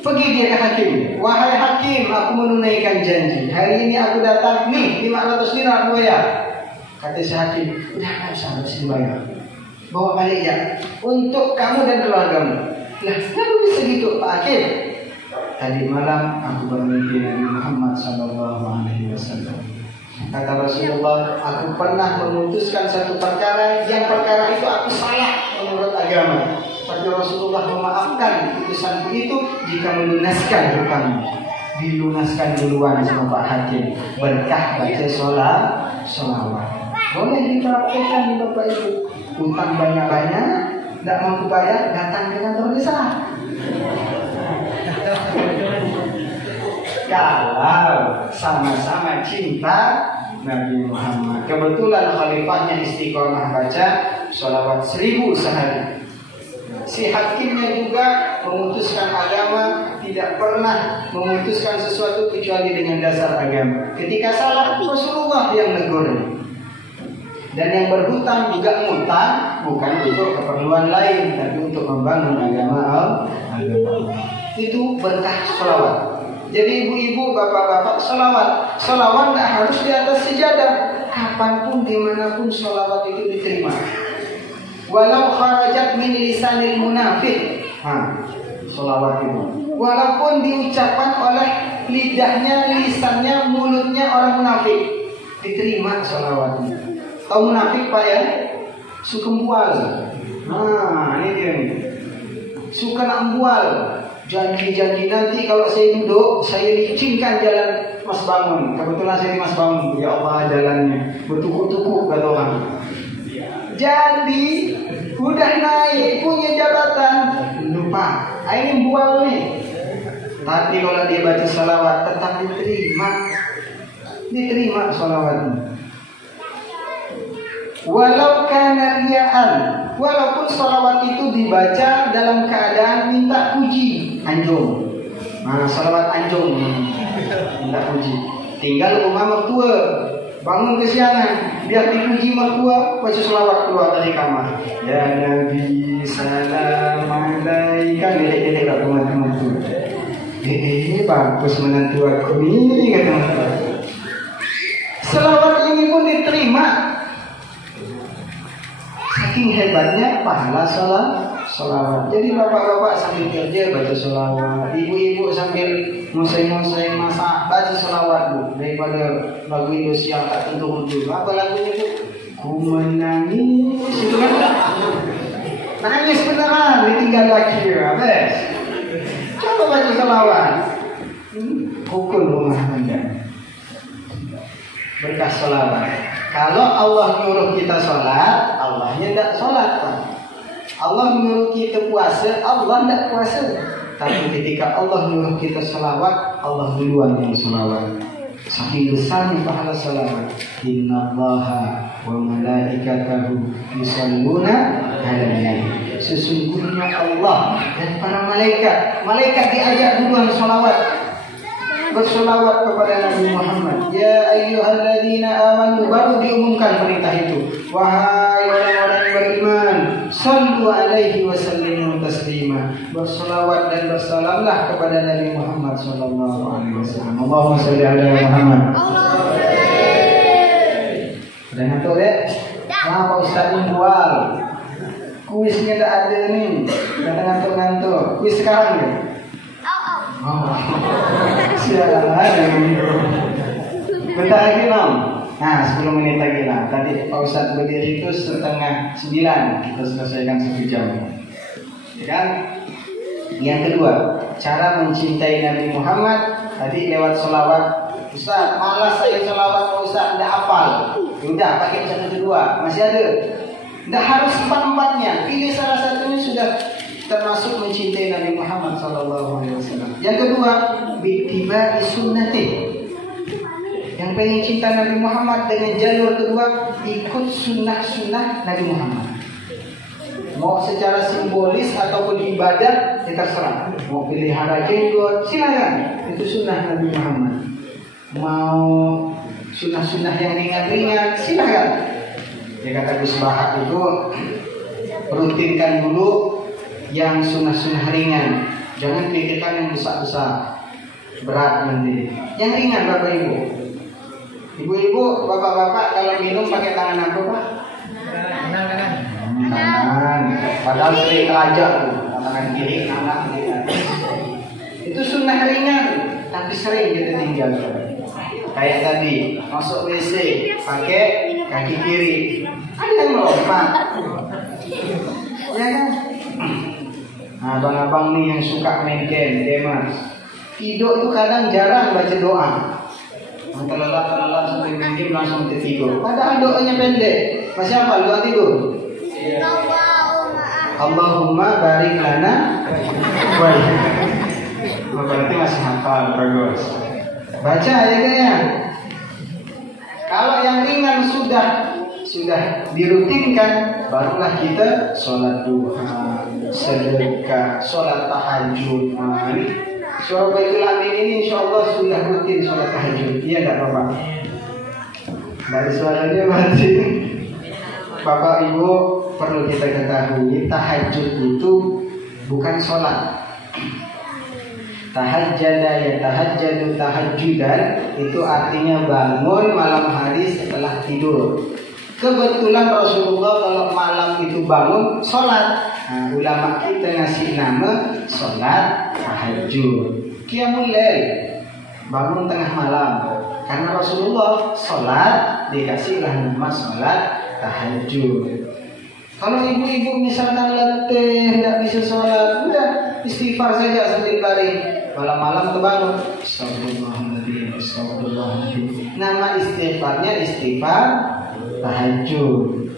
Pergi dia ke hakim. Wahai hakim, aku menunaikan janji. Hari ini aku datang, nih 500 dinar aku bayar. Kata si hakim, udah nggak usah, harus dibayar. Bawa balik ya, untuk kamu dan keluargamu. Lah, kenapa bisa gitu Pak Hakim? Tadi malam aku bermimpi Nabi Muhammad SAW. Kata Rasulullah, aku pernah memutuskan satu perkara, yang perkara itu aku salah menurut agama. Tapi Rasulullah memaafkan keputusanku itu jika melunaskan hutangmu. Dilunaskan duluan sama Pak Hakim. Berkah baca sholawat. Boleh dipraktekkan Bapak Ibu. Hutang banyak-banyak, tidak mampu bayar, datang ke kantor desa. Kalau sama-sama cinta Nabi Muhammad. Kebetulan khalifahnya istiqomah baca sholawat 1000 sehari. Si hakimnya juga memutuskan agama, tidak pernah memutuskan sesuatu kecuali dengan dasar agama. Ketika salah, Rasulullah yang negur. Dan yang berhutang juga ngutang bukan untuk keperluan lain, tapi untuk membangun agama Allah. Itu berkah sholawat. Jadi ibu-ibu, bapak-bapak, sholawat tidak harus di atas sejadah. kapanpun, dimanapun sholawat itu diterima. Walau kharajat min lisanil munafik. Sholawat itu walaupun diucapkan oleh lidahnya, lisannya, mulutnya orang munafik, diterima sholawatnya. Tahu munafik Pak ya? Suka bual. Ini dia nih. Suka nak bual. Janji-janji nanti kalau saya duduk, saya licinkan jalan Mas Bangun. Kebetulan saya di Mas Bangun. Ya Allah jalannya bertukuk-tukuk kata orang. Jadi udah naik punya jabatan, lupa. Ini bual nih. Tapi kalau dia baca salawat tetap diterima salawatnya. Walau kana riyaan, walaupun salawat itu dibaca dalam keadaan minta puji, anjung. Salawat anjung, minta puji. Tinggal rumah mertua, bangun kesiangan, biar dipuji mertua, baca salawat keluar dari kamar. Ya Nabi salam alaika, lelek-lelek lah teman-teman tu. Bagus menantu aku ni, kata mertua. Salawat ini pun diterima. Saking hebatnya pahala sholawat. Jadi bapak-bapak sambil kerja baca sholawat, ibu-ibu sambil musai-musai masak baca sholawat bu. Daripada lagu Indonesia yang tak tentu-tentu. Apa lagunya bu? Ku menangis, itu kan? Nangis beneran, ditinggal lagi ya, bes. Coba baca sholawat. Pukul rumah anda. Berkah sholawat. Kalau Allah nyuruh kita sholat, Allahnya tidak sholat Pak. Allah nyuruh kita puasa, Allah tidak puasa. Tapi ketika Allah nyuruh kita sholawat, Allah duluan yang sholawat. Saking besarnya pahala sholawat. Innallaha wa malaikatahu yusholluna 'alan nabi. Sesungguhnya Allah dan para malaikat diajak duluan sholawat. Bersolawat kepada Nabi Muhammad. Ya ayyuhalladzina amanu, baru diumumkan perintah itu. Wahai orang-orang yang beriman, sallu alaihi wa sallimu taslima. Bersolawat dan bersalamlah kepada Nabi Muhammad sallallahu alaihi wasallam. Allahumma shalli ala Muhammad. Udah ngantuk dek? Pak Ustaz ini bual. Kuisnya tak ada nih. Udah ngantuk-ngantuk. Kuis sekarang ya? Sialan bentar lagi nom. 10 menit lagi lah. Tadi Pak Ustadz berdiri itu 8:30. Kita selesaikan 1 jam. Ya kan? Yang kedua, cara mencintai Nabi Muhammad. Tadi lewat sholawat. Ustaz, malas saya sholawat Pak Ustaz, tidak hafal. Udah pakai 1, 2. Masih ada. Tidak harus 4-4-nya. Pilih salah satunya sudah termasuk mencintai Nabi Muhammad SAW. Yang kedua, bittiba'i sunnati. Yang pengen cinta Nabi Muhammad dengan jalur kedua, ikut sunnah-sunnah Nabi Muhammad. Mau secara simbolis ataupun ibadah, terserah. Mau pelihara jenggot, silakan. Itu sunnah Nabi Muhammad. Mau sunnah-sunnah yang ringan-ringan, silakan. Ya kata Gus Bahak itu, rutinkan dulu yang sunnah-sunnah ringan, jangan pikirkan yang besar-besar, berat nanti. Yang ringan Bapak Ibu, ibu-ibu, bapak-bapak kalau minum pakai tangan apa Pak? Tangan. Padahal sering aja tuh, tangan kiri, kanan. Itu sunnah ringan, tapi sering kita tinggalkan. Kayak tadi masuk WC pakai kaki kiri, ada yang lompat, ya kan? Abang-abang nih yang suka main game, gamers, tidur tuh kadang jarang baca doa. Terlelap sampai main game langsung tertidur. Padahal doanya pendek. Masih apa doa tidur? Allahumma barik lana. Berarti masih hafal, bagus. Baca ya. Kalau yang ringan sudah dirutinkan, barulah kita sholat duha, sedekah, sholat tahajud. Surah Baitul Amin ini insya Allah sudah rutin sholat tahajud. Iya tak Bapak? Dari suaranya berarti Bapak Ibu perlu kita ketahui, tahajud itu bukan sholat. Tahajjada ya tahajjadu tahajjudan itu artinya bangun malam hari setelah tidur. Kebetulan Rasulullah kalau malam itu bangun sholat. Nah, ulama kita ngasih nama sholat tahajud. Qiyamul lail, bangun tengah malam. Karena Rasulullah sholat dikasihlah nama sholat tahajud. Kalau ibu-ibu misalkan letih tidak bisa sholat, udah istighfar saja sambil baring. Malam-malam terbangun, astagfirullahaladzim, astagfirullahaladzim. Nama istighfarnya istighfar tahajud.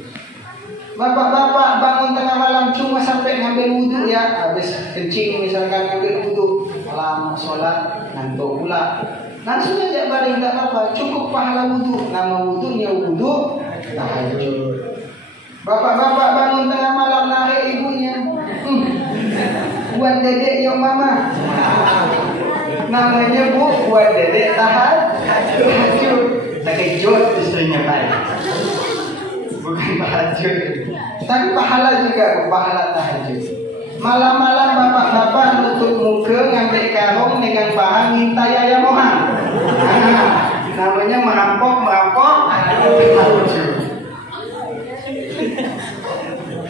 Bapak-bapak bangun tengah malam cuma sampai ngambil wudhu ya, habis kencing misalkan ngambil wudhu, malam sholat ngantuk pula, langsung aja baring tak apa, cukup pahala wudhu. Nama wudhunya wudhu tahajud. Bapak-bapak bangun tengah malam narik ibunya, buat dedek yuk mama. Namanya buat dedek tahajud. Tahajud istrinya baik. Bukan tahajud, tapi pahala juga, pahala tahajud. Malam-malam bapak-bapak nutup muka ngambil karung dengan bahan minta yaya mohang. Namanya merampok tahajud.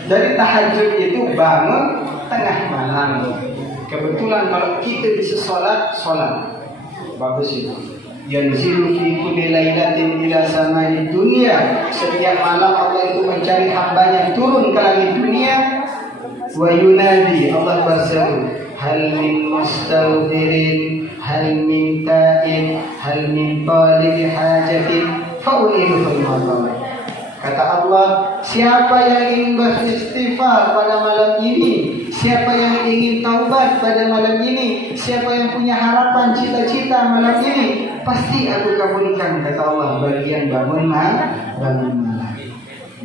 Jadi tahajud itu bangun tengah malam. Kebetulan kalau kita bisa sholat, bagus itu. Yanzilu fi kulli lailatin ila samai dunia. Setiap malam Allah itu mencari hambanya turun ke langit dunia. Wa yunadi, Allah berseru, hal min mustaghfirin, hal min ta'in, hal min talibi hajatin, fa'ulimuhul matam. Kata Allah, siapa yang ingin beristighfar pada malam ini, siapa yang ingin taubat pada malam ini, siapa yang punya harapan cita-cita malam ini, pasti aku kabulkan, kata Allah, bagian bangun malam.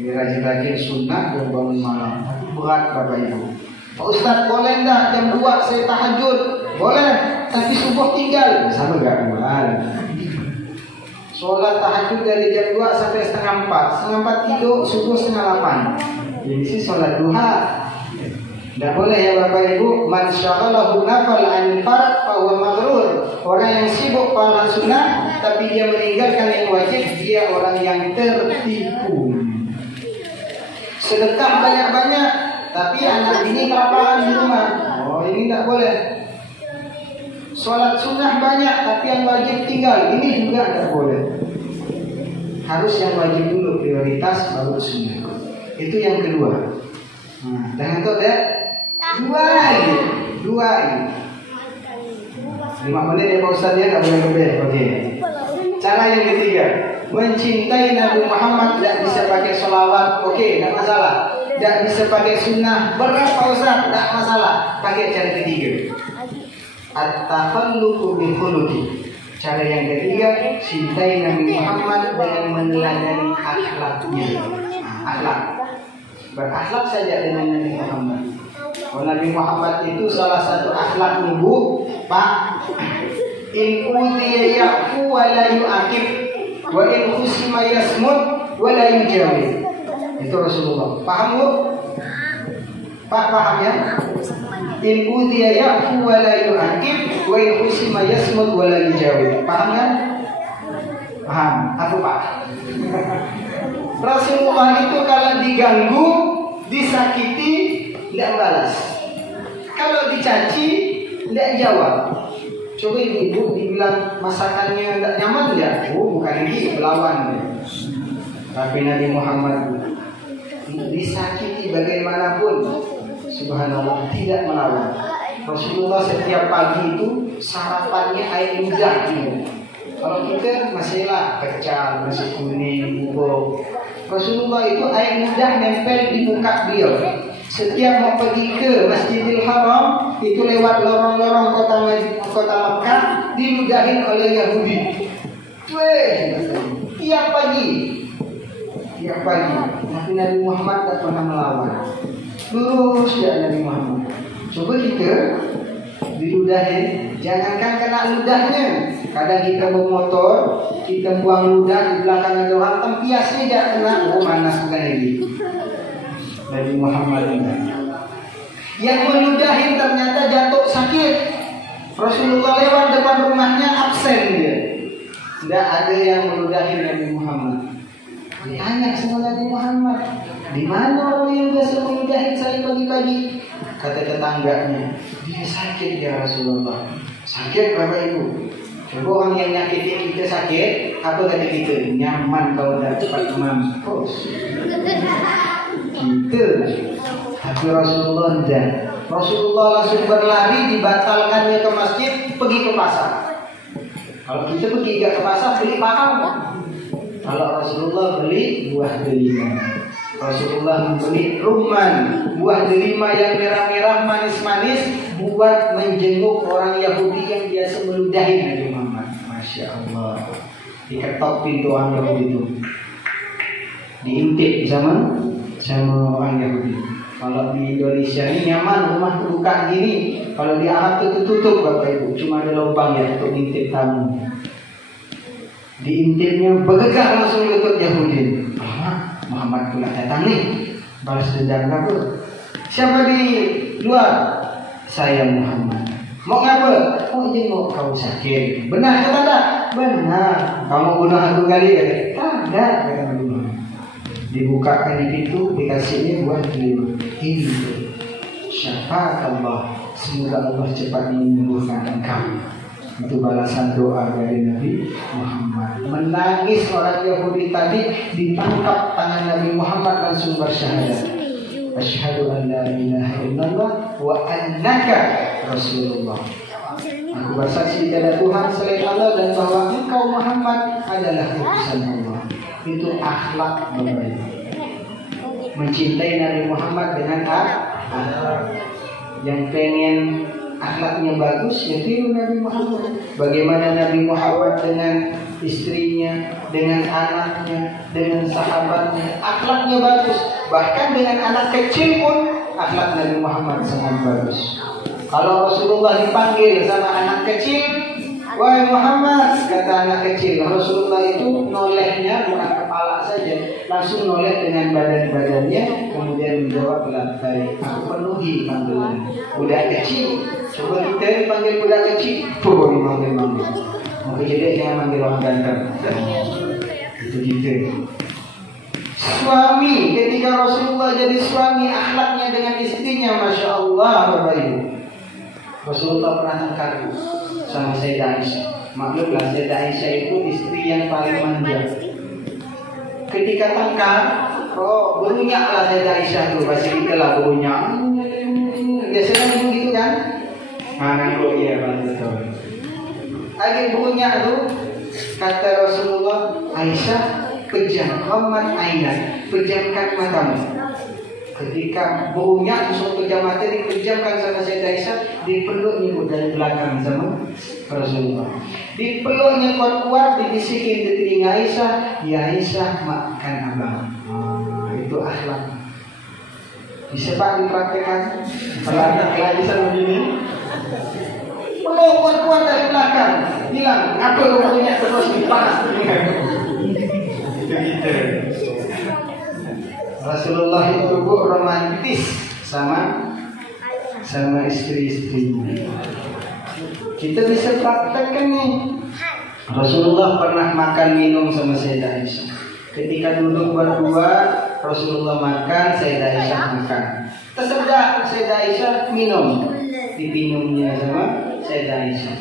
Ini rajin-rajin sunnah dan bangun malam. Berat Bapak Ibu. Pak Ustaz, boleh enggak jam 2 saya tahajud? Boleh, tapi subuh tinggal. Sama enggak buat? Sholat tahajud dari jam 2 sampai setengah 4. Setengah 4 tidur, subuh setengah 8. Jadi sih sholat duha. Tidak boleh ya Bapak Ibu. Man syaghalahu nafal anil fard fa huwa maghrur. Orang yang sibuk pada sunnah tapi dia meninggalkan yang wajib, dia orang yang tertipu. Sedekah banyak-banyak tapi anak ini kelaparan di rumah. Oh, ini tidak boleh. Sholat sunnah banyak tapi yang wajib tinggal, ini juga tidak boleh. Harus yang wajib dulu, prioritas baru sunnah. Itu yang kedua. Nah, jangan tuh deh. Dua ini. 5 menit ya Pak Ustaz ya, nggak boleh lebih. Oke. Cara yang ketiga, mencintai Nabi Muhammad tidak bisa pakai sholawat. Oke, tidak masalah. Tidak bisa pakai sunnah. Berat Pak Ustaz, tidak masalah. Pakai cara ketiga. At-takhalluqu bi khuluqi. Cara yang ketiga, cintai Nabi Muhammad dengan meneladani akhlaknya. Akhlak. Berakhlak saja dengan Nabi Muhammad. Oh, Nabi Muhammad itu salah satu akhlaknya Bu, Pak. In utiya ya'fu wa la yu'aqib wa in khusima yasmut wa la yujawib. Itu Rasulullah. Paham Bu? Pak, paham ya? In utiya ya'fu wa la yu'aqib wa in khusima yasmut wa la yujawib. Paham kan? Paham. Apa Pak? Rasulullah itu kalau diganggu, disakiti, tidak balas. Kalau dicaci, tidak jawab. Coba ibu dibilang masakannya tidak nyaman ya, oh bukan lagi melawan. Tapi Nabi Muhammad disakiti bagaimanapun, subhanallah tidak melawan. Rasulullah setiap pagi itu sarapannya air muda gitu. Kalau kita masih lah kecal, masih kuning, bubuk. Rasulullah itu air muda nempel di muka beliau. Setiap mau pergi ke Masjidil Haram itu lewat lorong-lorong kota Mekah diludahin oleh Yahudi. Tiap pagi. Tapi Nabi Muhammad tak pernah melawan. Lurus ya Nabi Muhammad. Coba kita diludahin, jangankan kena ludahnya. Kadang kita bermotor, kita buang ludah di belakang ada orang, tempiasnya tidak kena. Oh manas bukan lagi. Nabi Muhammad ini yang meludahin ternyata jatuh sakit. Rasulullah lewat depan rumahnya absen dia. Tidak ada yang meludahi Nabi Muhammad. Ditanya sama Nabi Muhammad, di mana orang yang biasa meludahi saya pagi-pagi? Kata tetangganya, dia sakit ya Rasulullah. Sakit Bapak Ibu? Coba orang yang nyakitin kita sakit, apa kata kita? Nyaman kalau dah cepat mampus. Kita. Tapi Rasulullah tidak. Rasulullah langsung berlari, dibatalkannya ke masjid, pergi ke pasar. Kalau kita pergi ke pasar, beli paham. Kalau Rasulullah beli buah delima. Rasulullah membeli rumman, buah delima yang merah-merah manis-manis, buat menjenguk orang Yahudi yang biasa meludahi Nabi Muhammad. Masya Allah. Diketok pintu orang Yahudi itu, diintip sama orang Yahudi. Kalau di Indonesia ini nyaman, rumah terbuka gini. Kalau di Arab itu tutup Bapak Ibu, cuma ada lubang ya untuk ngintip tamu. Diintipnya bergegar langsung lutut Yahudi. Muhammad pula datang nih, balas dendam kabur. Siapa di luar? Saya Muhammad. Mau ngapa? Oh jenguk kau sakit. Benar kata tak? Benar. Kamu bunuh aku kali ya? Tidak, kata Nabi Muhammad. Dibukakan pintu, dikasihnya buah delima. Ini syafaat Allah. Semoga Allah cepat menyembuhkan engkau. Itu balasan doa dari Nabi Muhammad. Menangis orang Yahudi tadi, ditangkap tangan Nabi Muhammad, langsung bersyahadat. Asyhadu an la ilaha illallah wa annaka Rasulullah. Aku bersaksi tiada Tuhan selain Allah dan bahwa engkau Muhammad adalah utusan Allah. Itu akhlak baik. Mencintai Nabi Muhammad dengan akhlak. Yang pengen akhlaknya bagus, ya tiru Nabi Muhammad. Bagaimana Nabi Muhammad dengan istrinya, dengan anaknya, dengan sahabatnya, akhlaknya bagus. Bahkan dengan anak kecil pun akhlak Nabi Muhammad sangat bagus. Kalau Rasulullah dipanggil sama anak kecil, wahai Muhammad, kata anak kecil, Rasulullah itu nolehnya bukan kepala saja, langsung noleh dengan badan-badannya, kemudian menjawab, baik, aku penuhi panggilan budak kecil. Coba kita dipanggil budak kecil, tuh dipanggil. Mungkin jadi jangan manggil orang ganteng. Itu gitu. Suami, ketika Rasulullah jadi suami, akhlaknya dengan istrinya, Masya Allah, Bapak Ibu. Rasulullah pernah tengkar sama Sayyidah Aisyah. Maklumlah Sayyidah Aisyah itu istri yang paling manja. Ketika tengkar, berunyaklah Sayyidah Aisyah itu, bahasa kita lah berunyak. Biasanya begitu kan? Mana kok iya betul. Lagi berunyak tu, kata Rasulullah, Aisyah, pejam, Muhammad Aisyah, pejamkan matamu. Ketika baunya langsung pejam mata, dipejamkan sama Sayyidah Aisyah, dipeluknya dari belakang sama Rasulullah. Dipeluknya kuat-kuat, dibisikin di telinga Aisyah, ya Aisyah, maafkan abang. Itu akhlak. Bisa Pak dipraktekkan? Pelakang Aisyah begini, peluk kuat-kuat dari belakang, bilang, ngapa lu punya terus dipanas? Itu gitu. Rasulullah itu romantis sama istri-istrinya. Kita bisa praktekkan nih. Rasulullah pernah makan minum sama Sayyidah Aisyah. Ketika duduk berdua, Rasulullah makan, Sayyidah Aisyah makan. Tersedak Sayyidah Aisyah minum, dipinumnya sama Sayyidah Aisyah.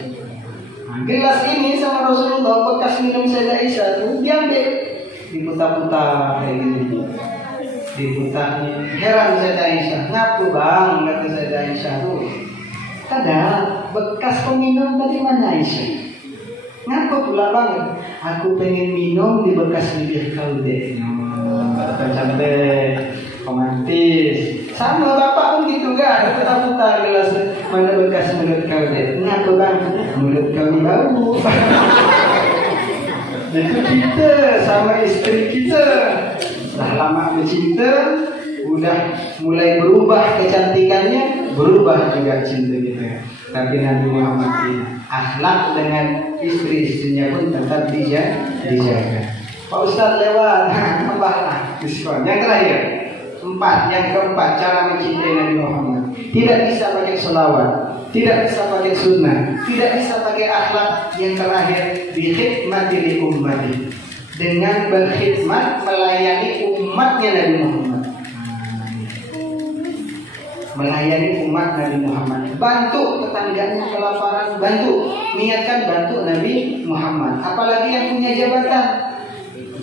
Nah, gelas ini sama Rasulullah, bekas minum Sayyidah Aisyah itu diambil, diputar-putar kayak gini. Diputarnya, heran Sayyidah Aisyah, ngapu bang, kata Sayyidah Aisyah tuh. Tada, bekas peminum tadi mana Aisyah? Ngapu pula bang? Aku pengen minum di bekas bibir kau deh. Cantik, romantis. Sama bapak pun gitu kan, putar-putar gelas mana bekas mulut kau deh. Ngapu bang? Mulut kau bau. Itu kita sama istri kita. Dah lama bercinta, udah mulai berubah kecantikannya, berubah juga cinta kita. Tapi Nabi Muhammad ini akhlak dengan istri-istrinya pun tetap dijaga. Pak Ustaz lewat, tambahlah diskon. Yang terakhir, yang keempat, cara mencintai Nabi Muhammad. tidak bisa pakai sholawat, tidak bisa pakai sunnah, tidak bisa pakai akhlak. Yang terakhir, bikhidmati li ummati, dengan berkhidmat melayani umatnya Nabi Muhammad. Melayani umat Nabi Muhammad, bantu tetangganya kelaparan, bantu, niatkan bantu Nabi Muhammad. Apalagi yang punya jabatan,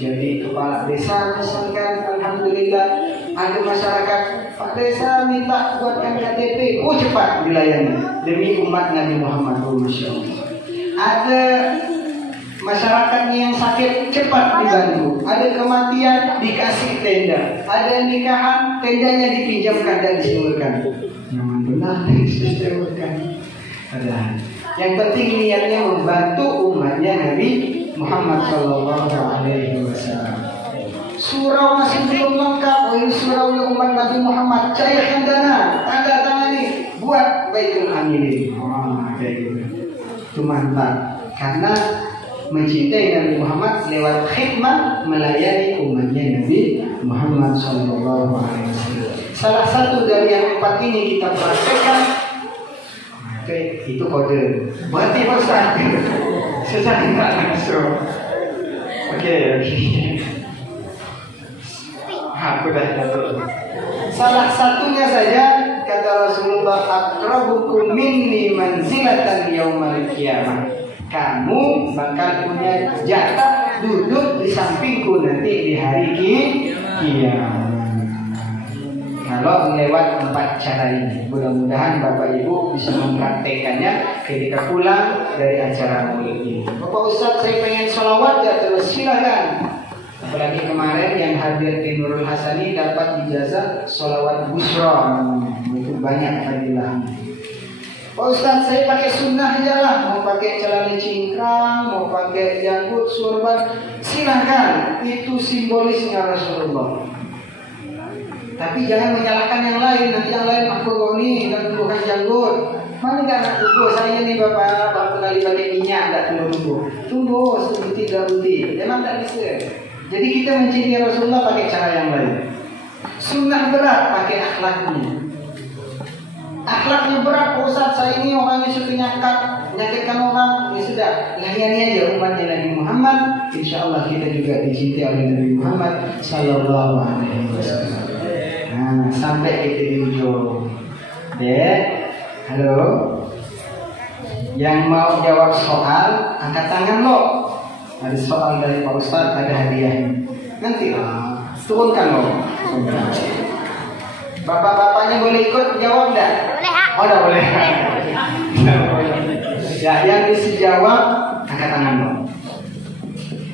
jadi kepala desa misalkan, alhamdulillah ada masyarakat, Pak Desa minta buatkan KTP, cepat dilayani demi umat Nabi Muhammad. Masya Allah. Ada masyarakatnya yang sakit, cepat dibantu. Ada kematian, dikasih tenda. Ada nikahan, tendanya dipinjamkan dan diseluruhkan. Yang benar diseluruhkan. Yang penting niatnya membantu umatnya Nabi Muhammad Sallallahu Alaihi Wasallam. Surau masih belum lengkap. Ini suraunya umat Nabi Muhammad. Cairkan dana, tanda tangani, buat Baitul Amilin. Itu mantap. Karena mencintai Nabi Muhammad lewat khidmat melayani umatnya Nabi Muhammad Sallallahu Alaihi Wasallam. Salah satu dari yang 4 ini kita praktekkan. Itu kode. Berarti Ustaz secara tidak langsung. Oke. Aku dah tahu. Salah satunya saja kata Rasulullah, aqrabukum minni manzilatan yaumal qiyamah. Kamu bakal punya jatah duduk di sampingku nanti di hari kiamat. Kalau lewat 4 cara ini, mudah-mudahan Bapak Ibu bisa mempraktekannya ketika pulang dari acara maulid ini. Bapak Ustadz, saya pengen sholawat ya, terus silakan. Apalagi kemarin yang hadir di Nurul Hasani dapat ijazah sholawat busra, itu banyak fadilahnya. Pak Ustadz, saya pakai sunnah aja lah, mau pakai celana cingkrang, mau pakai janggut, surban, silakan. Itu simbolisnya Rasulullah. Tapi jangan menyalahkan yang lain. Nanti yang lain aku goni dan tumbuhkan janggut. Mana nggak nak tumbuh? Saya nih bapak kali pakai minyak nggak tumbuh sebuti dua buti. Memang tak bisa. Jadi kita mencintai Rasulullah pakai cara yang lain. Sunnah berat, pakai akhlaknya. Akhlaknya berat, Ustaz, saya ini orangnya suka nyakitkan orang. Ya sudah, layani aja umatnya Nabi Muhammad. Insya Allah kita juga dicintai oleh Nabi Muhammad Sallallahu Alaihi Wasallam. Nah, sampai kita di ujung. Dek, halo. Yang mau jawab soal, angkat tangan lo. Ada soal dari Pak Ustadz, ada hadiahnya. Nanti turunkan lo. Bapak-bapaknya boleh ikut jawab enggak? Boleh. Oh, enggak boleh. Ya, yang bisa jawab angkat tangan lo.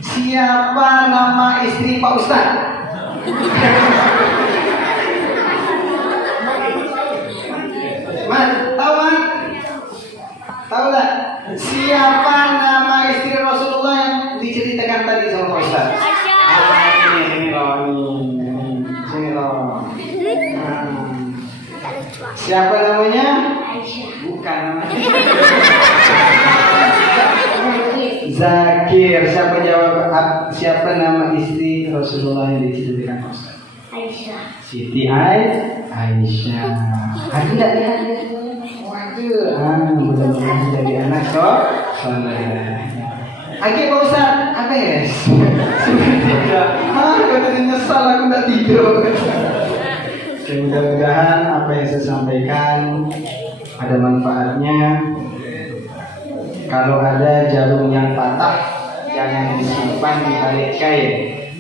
Siapa nama istri Pak Ustadz? Tahu tak? Siapa nama istri Rasulullah yang diceritakan tadi sama Pak Ustaz? Sini loh. Siapa namanya? Bukan namanya. Zakir. Siapa jawab? Siapa nama istri Rasulullah yang diceritakan Pak Ustaz? Aisyah. Siti Aisyah. Aku tidak lihat dia. Mudah-mudahan jadi anak soleh. Akhirnya Pak Ustaz, apa ya? Katanya nyesal aku tidak tidur. Mudah-mudahan apa yang saya sampaikan ada manfaatnya. Kalau ada jarum yang patah, jangan disimpan di balik kain.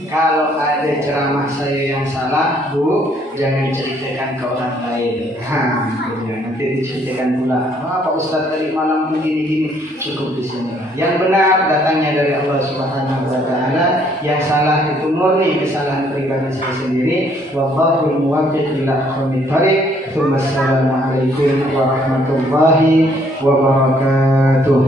Kalau ada ceramah saya yang salah, Bu, jangan ceritakan ke orang lain. Nanti diceritakan pula. Pak Ustadz tadi malam begini-gini. Cukup di sini. Yang benar datangnya dari Allah Subhanahu Wa Taala. Yang salah itu murni kesalahan pribadi saya sendiri. Wallahul muwaffiq ila aqwamit thoriq. Assalamualaikum warahmatullahi wabarakatuh.